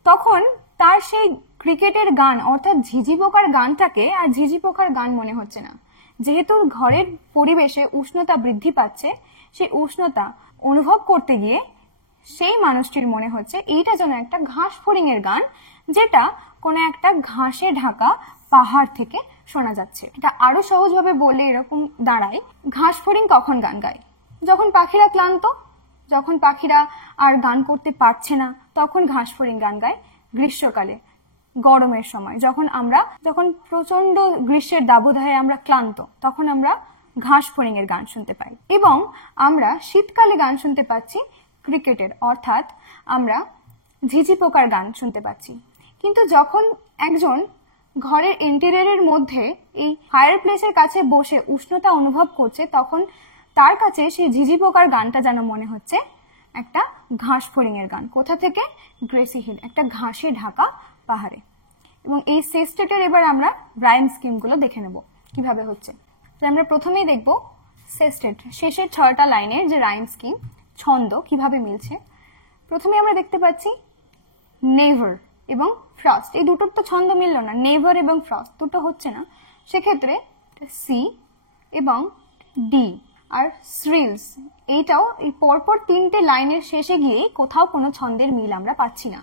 তখন তার সেই ক্রিকেটের গান অর্থাৎ ঝিঝি পোকার গানটাকে আর ঝিঝি পোকার গান মনে হচ্ছে না। যেহেতু ঘরের পরিবেশে উষ্ণতা বৃদ্ধি পাচ্ছে, সেই উষ্ণতা অনুভব করতে গিয়ে সেই মানুষটির মনে হচ্ছে এইটা যেন একটা ঘাসফড়িং এর গান, যেটা কোনো একটা ঘাসে ঢাকা পাহাড় থেকে শোনা যাচ্ছে। এটা আরো সহজভাবে বললে এরকম দাঁড়ায়, ঘাসফড়িং কখন গান গায়? যখন পাখিরা ক্লান্ত, যখন পাখিরা আর গান করতে পারছে না তখন ঘাসফড়িং গান গায়। গ্রীষ্মকালে, গরমের সময়, যখন প্রচন্ড গ্রীষ্মের দাবদাহে আমরা ক্লান্ত, তখন আমরা ঘাসফড়িং এর গান শুনতে পাই। এবং আমরা শীতকালে গান শুনতে পাচ্ছি ক্রিকেটের, অর্থাৎ আমরা ঝিঝি পোকার গান শুনতে পাচ্ছি। কিন্তু যখন একজন ঘরের ইন্টেরিয়রের মধ্যে এই ফায়ার প্লেসের কাছে বসে উষ্ণতা অনুভব করছে, তখন তার কাছে সেই ঝিঝি পোকার গানটা যেন মনে হচ্ছে একটা ঘাসফড়িং এর গান। কোথা থেকে? গ্রেসি হিল, একটা ঘাসে ঢাকা পাহাড়ে। এবং এই সেস্টেটের এবার আমরা রাইম স্কিমগুলো দেখে নেব কিভাবে হচ্ছে। আমরা প্রথমেই দেখব সেস্টেট, শেষের 6টা লাইনের যে রাইম স্কিম, ছন্দ কিভাবে মিলছে। প্রথমে আমরা দেখতে পাচ্ছি নেভার এবং ফ্রস্ট, এই দুটোর তো ছন্দ মিলল না, নেভার এবং ফ্রস্ট দুটো হচ্ছে না, সেক্ষেত্রে সি এবং ডি। আর শ্রিলস, এইটাও এই পরপর 3টে লাইনের শেষে গিয়ে কোথাও কোনো ছন্দের মিল আমরা পাচ্ছি না।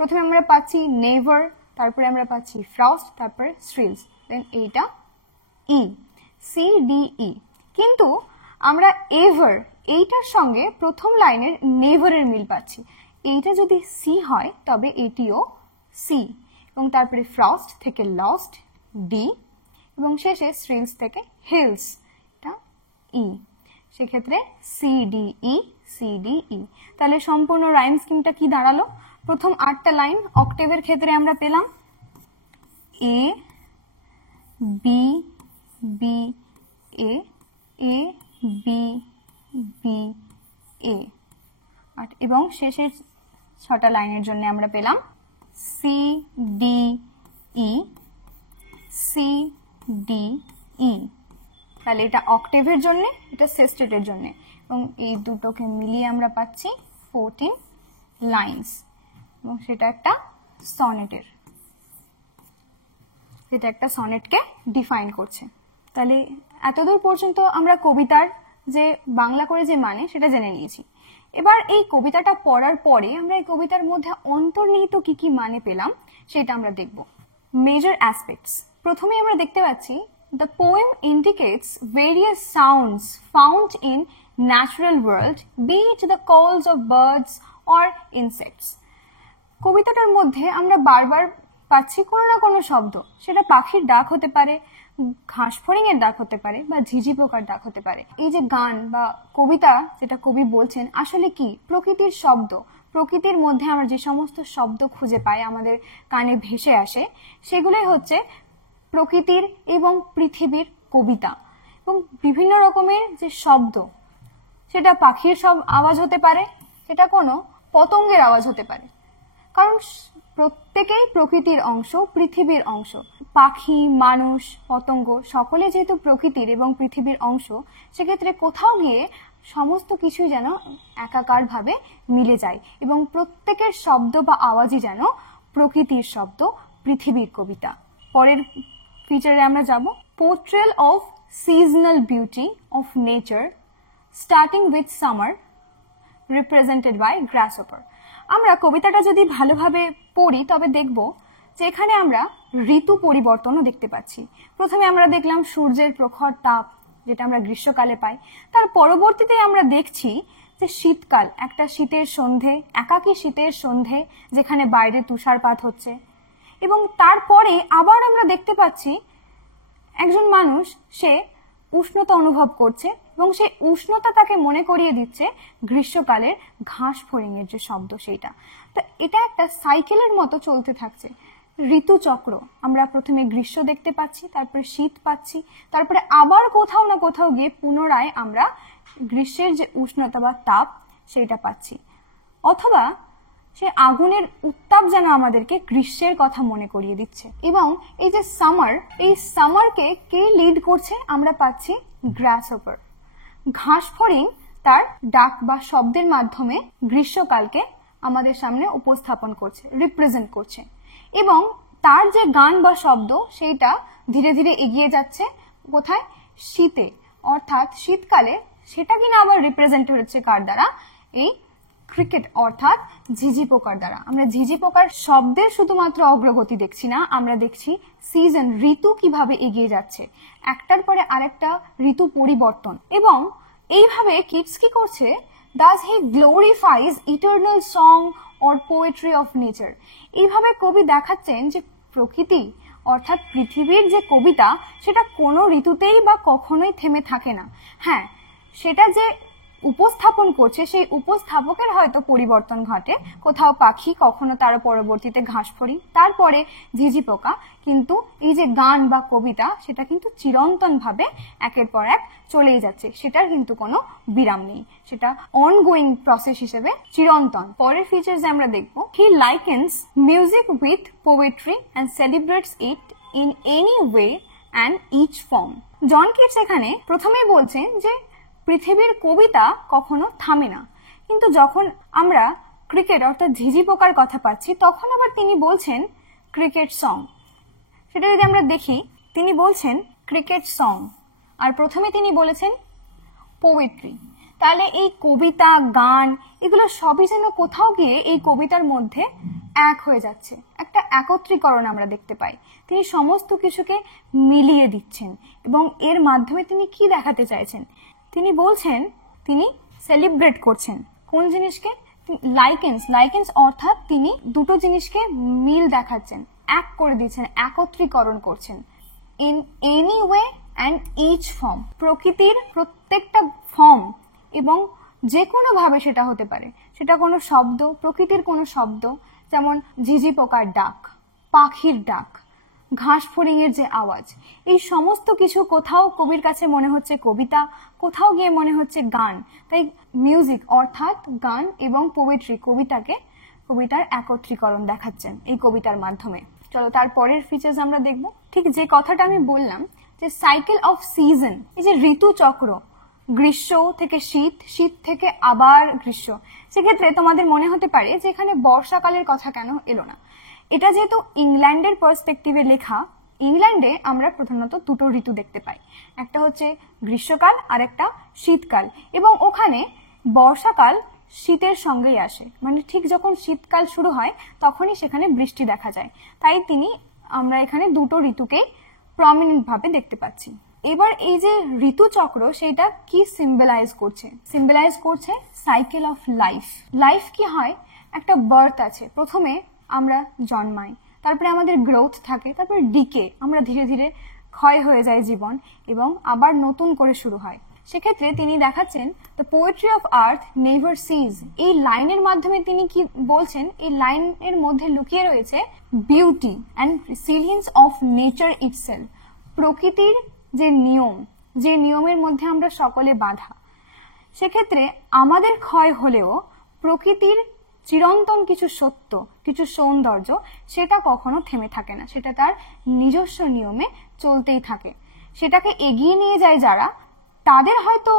প্রথমে আমরা পাচ্ছি নেভার, তারপরে আমরা পাচ্ছি ফ্রস্ট, তারপরে শ্রিলস, দেন এইটা ই, সি ডি ই। কিন্তু আমরা এভার, এইটার সঙ্গে প্রথম লাইনের নেভারের মিল পাচ্ছি। এইটা যদি সি হয় তবে এটিও সি, এবং তারপরে ফ্রস্ট থেকে লস্ট ডি, এবং শেষে স্ট্রিংস থেকে হিলস, এটা ই, সেক্ষেত্রে CDE CDE। তাহলে সম্পূর্ণ রাইম স্কিমটা কি দাঁড়ালো? প্রথম 8টা লাইন অক্টেভের ক্ষেত্রে আমরা পেলাম A B B A A B B A, এবং শেষের 6টা লাইনের জন্য আমরা পেলাম C D E C D E। তাহলে এটা অক্টেভের জন্য, এটা সেস্টেটের জন্য, এবং এই দুটোকে মিলিয়ে আমরা পাচ্ছি 14 লাইনস, এবং সেটা একটা সনেটের, যেটা একটা সনেটকে ডিফাইন করছে। তাহলে এতদূর পর্যন্ত আমরা কবিতার যে বাংলা করে যে মানে সেটা জেনে নিয়েছি। এবার এই কবিতাটা পড়ার পরে আমরা এই কবিতার মধ্যে অন্তর্নিহিত কি কি মানে পেলাম সেটা আমরা দেখব। মেজর অ্যাসপেক্টস, প্রথমে আমরা দেখতে পাচ্ছি the poem indicates various sounds found in natural world, be it the calls of birds or insects। কবিতাটার মধ্যে আমরা বারবার পাচ্ছি কোনো না কোনো শব্দ, সেটা পাখির ডাক হতে পারে, ঘাস ফড়িং এর ডাক হতে পারে, বা ঝিঝি পোকার ডাক হতে পারে। এই যে গান বা কবিতা যেটা কবি বলছেন আসলে কি প্রকৃতির শব্দ, প্রকৃতির মধ্যে আমরা যে সমস্ত শব্দ খুঁজে পাই আমাদের কানে ভেসে আসে সেগুলোই হচ্ছে প্রকৃতির এবং পৃথিবীর কবিতা। এবং বিভিন্ন রকমের যে শব্দ, সেটা পাখির সব আওয়াজ হতে পারে, সেটা কোনো পতঙ্গের আওয়াজ হতে পারে, কারণ প্রত্যেকেই প্রকৃতির অংশ, পৃথিবীর অংশ। পাখি, মানুষ, পতঙ্গ সকলে যেহেতু প্রকৃতির এবং পৃথিবীর অংশ, সেক্ষেত্রে কোথাও গিয়ে সমস্ত কিছু যেন একাকার ভাবে মিলে যায় এবং প্রত্যেকের শব্দ বা আওয়াজই যেন প্রকৃতির শব্দ, পৃথিবীর কবিতা। পরের ফিচারে আমরা যাব, portrayal of seasonal beauty of nature starting with summer represented by grasshopper. আমরা কবিতাটা যদি ভালোভাবে পড়ি তবে দেখব যে এখানে আমরা ঋতু পরিবর্তনও দেখতে পাচ্ছি। প্রথমে আমরা দেখলাম সূর্যের প্রখর তাপ, যেটা আমরা গ্রীষ্মকালে পাই। তার পরবর্তীতে আমরা দেখছি যে শীতকাল, একটা শীতের সন্ধে, একাকী শীতের সন্ধে যেখানে বাইরে তুষারপাত হচ্ছে। এবং তারপরে আবার আমরা দেখতে পাচ্ছি একজন মানুষ, সে উষ্ণতা অনুভব করছে এবং সেই উষ্ণতা তাকে মনে করিয়ে দিচ্ছে গ্রীষ্মকালের ঘাস ফড়িং এর যে শব্দ সেইটা। তো এটা একটা সাইকেলের মতো চলতে থাকছে, ঋতুচক্র। আমরা প্রথমে গ্রীষ্ম দেখতে পাচ্ছি, তারপরে শীত পাচ্ছি, তারপরে আবার কোথাও না কোথাও গিয়ে পুনরায় আমরা গ্রীষ্মের যে উষ্ণতা বা তাপ সেইটা পাচ্ছি, অথবা সে আগুনের উত্তাপ যেন আমাদেরকে গ্রীষ্মের কথা মনে করিয়ে দিচ্ছে। এবং এই যে সামার, এই সামারকে কে লিড করছে? আমরা পাচ্ছি গ্রাসহপার। ঘাস ফড়িং তার ডাক বা শব্দের মাধ্যমে গ্রীষ্মকালকে আমাদের সামনে উপস্থাপন করছে, রিপ্রেজেন্ট করছে। এবং তার যে গান বা শব্দ সেইটা ধীরে ধীরে এগিয়ে যাচ্ছে কোথায়? শীতে, অর্থাৎ শীতকালে। সেটা কিনা আবার রিপ্রেজেন্ট হচ্ছে কার দ্বারা? এই ক্রিকেট অর্থাৎ ঝিঝি পোকার দ্বারা। আমরা ঝিঝি পোকার শব্দের শুধুমাত্র অগ্রগতি দেখছি না, আমরা দেখছি সিজন, ঋতু কিভাবে এগিয়ে যাচ্ছে, একটার পরে আরেকটা ঋতু পরিবর্তন। এবং এইভাবে কিডস কি করছে? Thus he glorifies eternal song or poetry of nature। এইভাবে কবি দেখাচ্ছেন যে প্রকৃতি অর্থাৎ পৃথিবীর যে কবিতা সেটা কোনো ঋতুতেই বা কখনোই থেমে থাকে না। হ্যাঁ, সেটা যে উপস্থাপন করছে সেই উপস্থাপকের হয়তো পরিবর্তন ঘটে, কোথাও পাখি, কখনো তার পরবর্তীতে ঘাস ফড়িং, তারপরে ঝিঝি পোকা, কিন্তু এই যে গান বা কবিতা সেটা কিন্তু চিরন্তন ভাবে একের পর এক চলেই যাচ্ছে, সেটার কিন্তু কোনো বিরাম নেই, সেটা অনগোয়িং প্রসেস হিসেবে চিরন্তন। পরের ফিচার্স আমরা দেখব, he likens music with poetry and celebrates it in any way and each form. John Keats এখানে প্রথমেই বলছেন যে পৃথিবীর কবিতা কখনো থামে না, কিন্তু যখন আমরা ক্রিকেট অর্থাৎ ঝিঝি পোকার কথা পাচ্ছি তখন আবার তিনি বলছেন ক্রিকেট সং। সেটা যদি আমরা দেখি, তিনি বলছেন ক্রিকেট সং, আর প্রথমে তিনি বলেছেন পোয়েট্রি। তাহলে এই কবিতা, গান, এগুলো সবই যেন কোথাও গিয়ে এই কবিতার মধ্যে এক হয়ে যাচ্ছে, একটা একত্রীকরণ আমরা দেখতে পাই। তিনি সমস্ত কিছুকে মিলিয়ে দিচ্ছেন এবং এর মাধ্যমে তিনি কি দেখাতে চাইছেন? তিনি বলছেন তিনি সেলিব্রেট করছেন কোন জিনিসকে? লাইকেন্স অর্থাৎ তিনি দুটো জিনিসকে মিল দেখাচ্ছেন, এক করে দিচ্ছেন, একত্রীকরণ করছেন। In any way and each form, প্রকৃতির প্রত্যেকটা ফর্ম এবং যে কোনো ভাবে সেটা হতে পারে, সেটা কোনো শব্দ, প্রকৃতির কোনো শব্দ, যেমন ঝিঝি পোকার ডাক, পাখির ডাক, ঘাস ফড়িংয়ের যে আওয়াজ, এই সমস্ত কিছু কোথাও কবির কাছে মনে হচ্ছে কবিতা, কোথাও গিয়ে মনে হচ্ছে গান। তাই মিউজিক অর্থাৎ গান এবং পোয়েট্রি, কবিতার একত্রীকরণ দেখাচ্ছেন এই কবিতার মাধ্যমে। চলো তার পরের ফিচার্স আমরা দেখব। ঠিক যে কথাটা আমি বললাম যে সাইকেল অফ সিজন, এই যে ঋতু চক্র, গ্রীষ্ম থেকে শীত, শীত থেকে আবার গ্রীষ্ম, সেক্ষেত্রে তোমাদের মনে হতে পারে যে এখানে বর্ষাকালের কথা কেন এলো না। এটা যেহেতু ইংল্যান্ডের পার্সপেক্টিভে লেখা, ইংল্যান্ডে আমরা প্রধানত দুটো ঋতু দেখতে পাই, একটা হচ্ছে গ্রীষ্মকাল আর একটা শীতকাল, এবং ওখানে বর্ষাকাল শীতের সঙ্গেই আসে, মানে ঠিক যখন শীতকাল শুরু হয় তখনই সেখানে বৃষ্টি দেখা যায়। তাই আমরা এখানে দুটো ঋতুকে প্রমিনেন্ট ভাবে দেখতে পাচ্ছি। এবার এই যে ঋতুচক্র সেটা কি সিম্বলাইজ করছে সাইকেল অফ লাইফ। লাইফ কি হয়, একটা বার্থ আছে, প্রথমে আমরা জন্মাই, তারপরে আমাদের গ্রোথ থাকে, তারপরে ডিকে, আমরা ধীরে ধীরে ক্ষয় হয়ে যায় জীবন এবং আবার নতুন করে শুরু হয়। সেক্ষেত্রে তিনি দেখাচ্ছেন the poetry of earth never cease. এই লাইনের মাধ্যমে তিনি কি বলছেন, এই লাইনের মধ্যে লুকিয়ে রয়েছে beauty and resilience of nature itself, প্রকৃতির যে নিয়ম, যে নিয়মের মধ্যে আমরা সকলে বাঁধা। সেক্ষেত্রে আমাদের ক্ষয় হলেও প্রকৃতির চিরন্তন কিছু সত্য, কিছু সৌন্দর্য, সেটা কখনো থেমে থাকে না, সেটা তার নিজস্ব নিয়মে চলতেই থাকে। সেটাকে এগিয়ে নিয়ে যায় যারা, তাদের হয়তো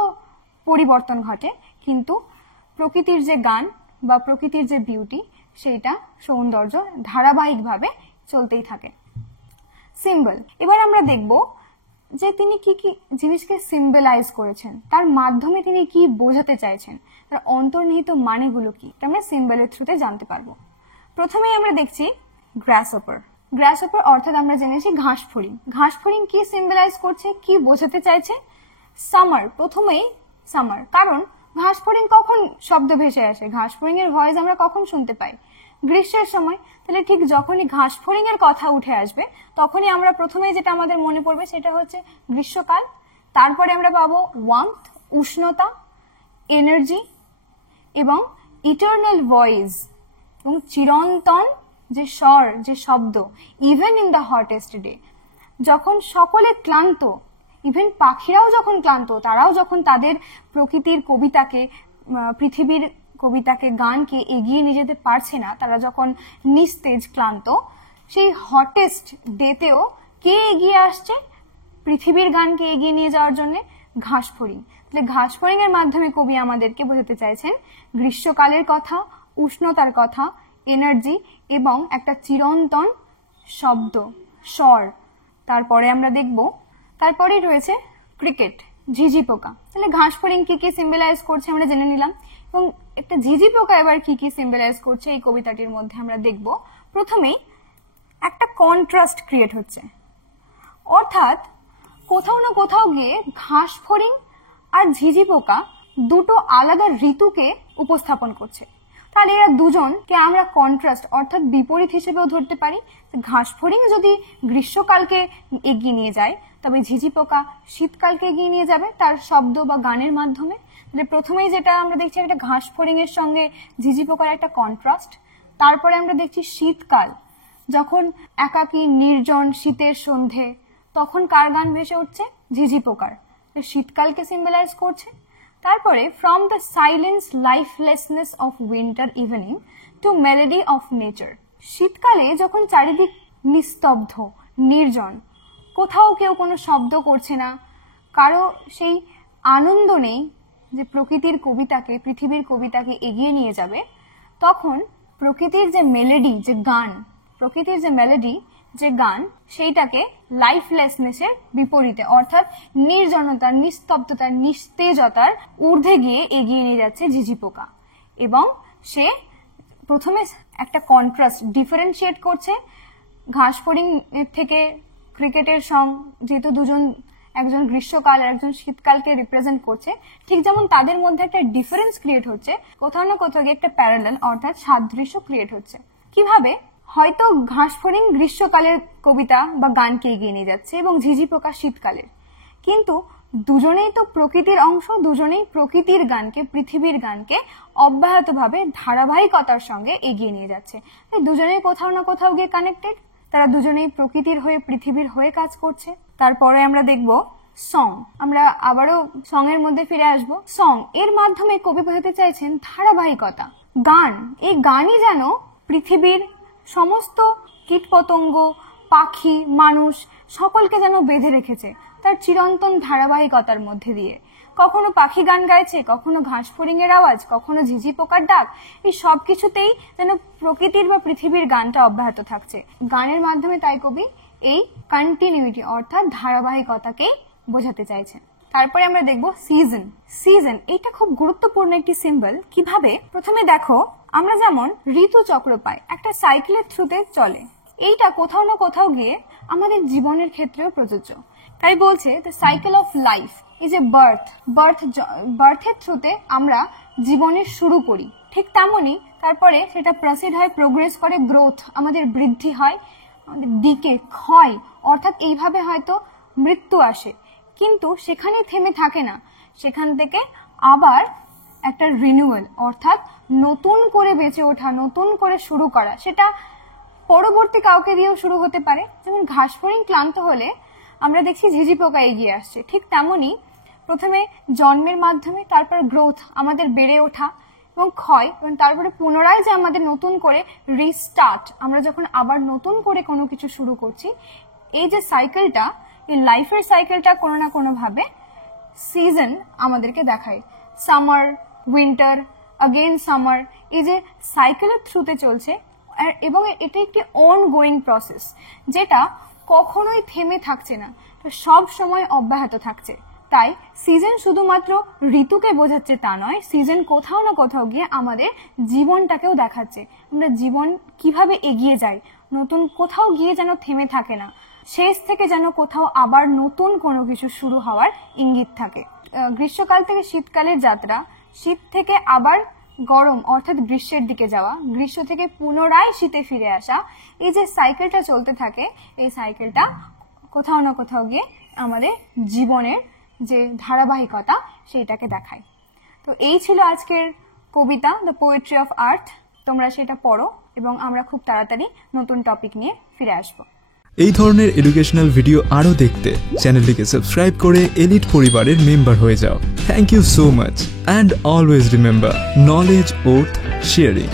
পরিবর্তন ঘটে, কিন্তু প্রকৃতির যে গান বা প্রকৃতির যে বিউটি, সেইটা সৌন্দর্য ধারাবাহিকভাবে চলতেই থাকে। সিম্বল, এবার আমরা দেখব যে তিনি কি কি জিনিসকে সিম্বলাইজ করেছেন, তার মাধ্যমে তিনি কি বোঝাতে চাইছেন, তার অন্তর্নিহিত মানেগুলো কি, আমরা সিম্বলের থ্রুতে জানতে পারবো। প্রথমেই আমরা দেখছি গ্রাসহপার। গ্রাসহপার অর্থাৎ আমরা জেনেছি ঘাস ফড়িং। ঘাস ফড়িং কি সিম্বলাইজ করছে, কি বোঝাতে চাইছে? সামার, প্রথমেই সামার, কারণ ঘাস ফড়িং কখন শব্দ ভেসে আসে, ঘাস ফড়িং এর ভয়েস আমরা কখন শুনতে পাই? গ্রীষ্মের সময়। তাহলে ঠিক যখনই ঘাস ফড়িং এর কথা উঠে আসবে তখনই আমরা প্রথমেই যেটা আমাদের মনে পড়বে সেটা হচ্ছে গ্রীষ্মকাল। তারপরে আমরা পাবো ওয়ার্মথ, উষ্ণতা, এনার্জি এবং ইটারনাল ভয়েস এবং চিরন্তন যে স্বর, যে শব্দ, even in the hottest day, যখন সকলে ক্লান্ত, ইভেন পাখিরাও যখন ক্লান্ত, তারাও যখন তাদের প্রকৃতির কবিতাকে, পৃথিবীর কবিতাকে, গানকে এগিয়ে নিয়ে যেতে পারছে না, তারা যখন নিস্তেজ ক্লান্ত, সেই হটেস্ট ডেতেও কে এগিয়ে আসছে পৃথিবীর গানকে এগিয়ে নিয়ে যাওয়ার জন্য? ঘাস ফড়িং। তাহলে ঘাস ফড়িং এর মাধ্যমে কবি আমাদেরকে বোঝাতে চাইছেন গ্রীষ্মকালের কথা, উষ্ণতার কথা, এনার্জি এবং একটা চিরন্তন শব্দ, স্বর। তারপরে আমরা দেখব, তারপরেই রয়েছে ক্রিকেট, ঝিঝি পোকা। তাহলে ঘাস ফড়িং কি কি সিম্বলাইজ করছে আমরা জেনে নিলাম, এবং একটা ঝিঝি পোকা এবার কি কি সিম্বলাইজ করছে এই কবিতাটির মধ্যে আমরা দেখব। প্রথমেই একটা কন্ট্রাস্ট ক্রিয়েট হচ্ছে, অর্থাৎ কোথাও না কোথাও গিয়ে ঘাস ফড়িং আর ঝিঝি পোকা দুটো আলাদা ঋতুকে উপস্থাপন করছে। তাহলে এরা দুজনকে আমরা কন্ট্রাস্ট অর্থাৎ বিপরীত হিসেবেও ধরতে পারি। ঘাস ফড়িং যদি গ্রীষ্মকালকে এগিয়ে নিয়ে যায়, তবে ঝিঝি পোকা শীতকালকে এগিয়ে নিয়ে যাবে তার শব্দ বা গানের মাধ্যমে। তাহলে প্রথমেই যেটা আমরা দেখছি একটা ঘাস ফড়িং এর সঙ্গে ঝিঝি পোকার একটা কন্ট্রাস্ট। তারপরে আমরা দেখছি শীতকাল, যখন একাকী নির্জন শীতের সন্ধে, তখন কার গান ভেসে উঠছে? ঝিঝি পোকার। শীতকালকে সিম্বলাইজ করছে। তারপরে from the silence lifelessness of winter evening to melody of nature, শীতকালে যখন চারিদিক নিস্তব্ধ, নির্জন, কোথাও কেউ কোনো শব্দ করছে না, কারো সেই আনন্দ নেই যে প্রকৃতির কবিতাকে, পৃথিবীর কবিতাকে এগিয়ে নিয়ে যাবে, তখন প্রকৃতির যে মেলোডি, যে গান, প্রকৃতির যে মেলোডি, যে গান, সেইটাকে লাইফলেসনেসের বিপরীতে অর্থাৎ নির্জনতার, নিস্তব্ধতার, নিস্তেজতার ঊর্ধ্বে গিয়ে এগিয়ে নিয়ে যাচ্ছে ঝিঝি পোকা। এবং সে প্রথমে একটা কন্ট্রাস্ট ডিফারেন্সিয়েট করছে ঘাস ফড়িং থেকে ক্রিকেটের সং, যেহেতু দুজন, একজন গ্রীষ্মকাল আর একজন শীতকালকে রিপ্রেজেন্ট করছে, ঠিক যেমন তাদের মধ্যে একটা ডিফারেন্স ক্রিয়েট হচ্ছে, কোথাও না কোথাও গিয়ে একটা প্যারালাল অর্থাৎ সাদৃশ্য ক্রিয়েট হচ্ছে। কিভাবে? হয়তো ঘাসফড়িং গ্রীষ্মকালের কবিতা বা গানকে এগিয়ে নিয়ে যাচ্ছে এবং ঝিঝি পোকা শীতকালের, কিন্তু দুজনেই তো প্রকৃতির অংশ, দুজনেই প্রকৃতির গানকে, পৃথিবীর গানকে অব্যাহতভাবে ধারাবাহিকতার সঙ্গে এগিয়ে নিয়ে যাচ্ছে। দুজনেই কোথাও না কোথাও গিয়ে কানেক্টেড, তারা দুজনেই প্রকৃতির হয়ে, পৃথিবীর হয়ে কাজ করছে। তারপরে আমরা দেখব সং। আমরা আবারও সং এর মধ্যে ফিরে আসব। সং এর মাধ্যমে কবি বোঝাতে চাইছেন ধারাবাহিকতা। গান, এই গানই যেন পৃথিবীর সমস্ত কীটপতঙ্গ, পাখি, মানুষ সকলকে যেন বেঁধে রেখেছে তার চিরন্তন ধারাবাহিকতার মধ্যে দিয়ে। কখনো পাখি গান গাইছে, কখনো ঘাসফড়িং এর আওয়াজ, কখনো ঝিঝি পোকার ডাক, এই সব কিছুতেই যেন প্রকৃতির বা পৃথিবীর গানটা অব্যাহত থাকছে। গানের মাধ্যমে তাই কবি এই কন্টিনিউটি অর্থাৎ ধারাবাহিকতাকেই বোঝাতে চাইছেন। তারপরে আমরা দেখব সিজন। সিজন এটা খুব গুরুত্বপূর্ণ একটি সিম্বল। কিভাবে? প্রথমে দেখো, আমরা যেমন ঋতুচক্র পাই, একটা সাইকেলের থ্রুতে চলে, এইটা কোথাও না কোথাও গিয়ে আমাদের জীবনের ক্ষেত্রেও প্রযোজ্য। তাই বলছে the cycle of life is a বার্থের থ্রুতে আমরা জীবনের শুরু করি, ঠিক তেমনই তারপরে সেটা প্রসিড হয়, প্রোগ্রেস করে, গ্রোথ আমাদের বৃদ্ধি হয়, আমাদের দিকে ক্ষয় অর্থাৎ এইভাবে হয়তো মৃত্যু আসে, কিন্তু সেখানে থেমে থাকে না, সেখান থেকে আবার একটা রিনিউয়াল অর্থাৎ নতুন করে বেঁচে ওঠা, নতুন করে শুরু করা, সেটা পরবর্তী কাউকে দিয়েও শুরু হতে পারে। যেমন ঘাসফড়িং ক্লান্ত হলে আমরা দেখছি ঝিঝি পোকা এগিয়ে আসছে, ঠিক তেমনই প্রথমে জন্মের মাধ্যমে, তারপর গ্রোথ আমাদের বেড়ে ওঠা এবং ক্ষয়, এবং তারপরে পুনরায় যে আমাদের নতুন করে রিস্টার্ট, আমরা যখন আবার নতুন করে কোনো কিছু শুরু করছি, এই যে সাইকেলটা, এই লাইফের সাইকেলটা কোনো না কোনো ভাবে সিজন আমাদেরকে দেখায়। সামার, উইন্টার, অগেইন সামার, এই যে সাইকেলের থ্রুতে চলছে এবং এটা একটি অনগোয়িং প্রসেস, যেটা কখনোই থেমে থাকছে না, সব সময় অব্যাহত থাকছে। তাই সিজন শুধুমাত্র ঋতুকে বোঝাচ্ছে তা নয়, সিজন কোথাও না কোথাও গিয়ে আমাদের জীবনটাকেও দেখাচ্ছে, আমরা জীবন কিভাবে এগিয়ে যাই, নতুন কোথাও গিয়ে যেন থেমে থাকে না, শেষ থেকে যেন কোথাও আবার নতুন কোনো কিছু শুরু হওয়ার ইঙ্গিত থাকে। গ্রীষ্মকাল থেকে শীতকালের যাত্রা, শীত থেকে আবার গরম অর্থাৎ গ্রীষ্মের দিকে যাওয়া, গ্রীষ্ম থেকে পুনরায় শীতে ফিরে আসা, এই যে সাইকেলটা চলতে থাকে, এই সাইকেলটা কোথাও না কোথাও গিয়ে আমাদের জীবনের যে ধারাবাহিকতা সেইটাকে দেখায়। তো এই ছিল আজকের কবিতা দ্য পোয়েট্রি অফ আর্থ। তোমরা সেটা পড়ো এবং আমরা খুব তাড়াতাড়ি নতুন টপিক নিয়ে ফিরে আসবো। এই ধরনের এডুকেশনাল ভিডিও আরও দেখতে চ্যানেলটিকে সাবস্ক্রাইব করে এলিট পরিবারের মেম্বার হয়ে যাও। Thank you so much and always remember, knowledge worth sharing.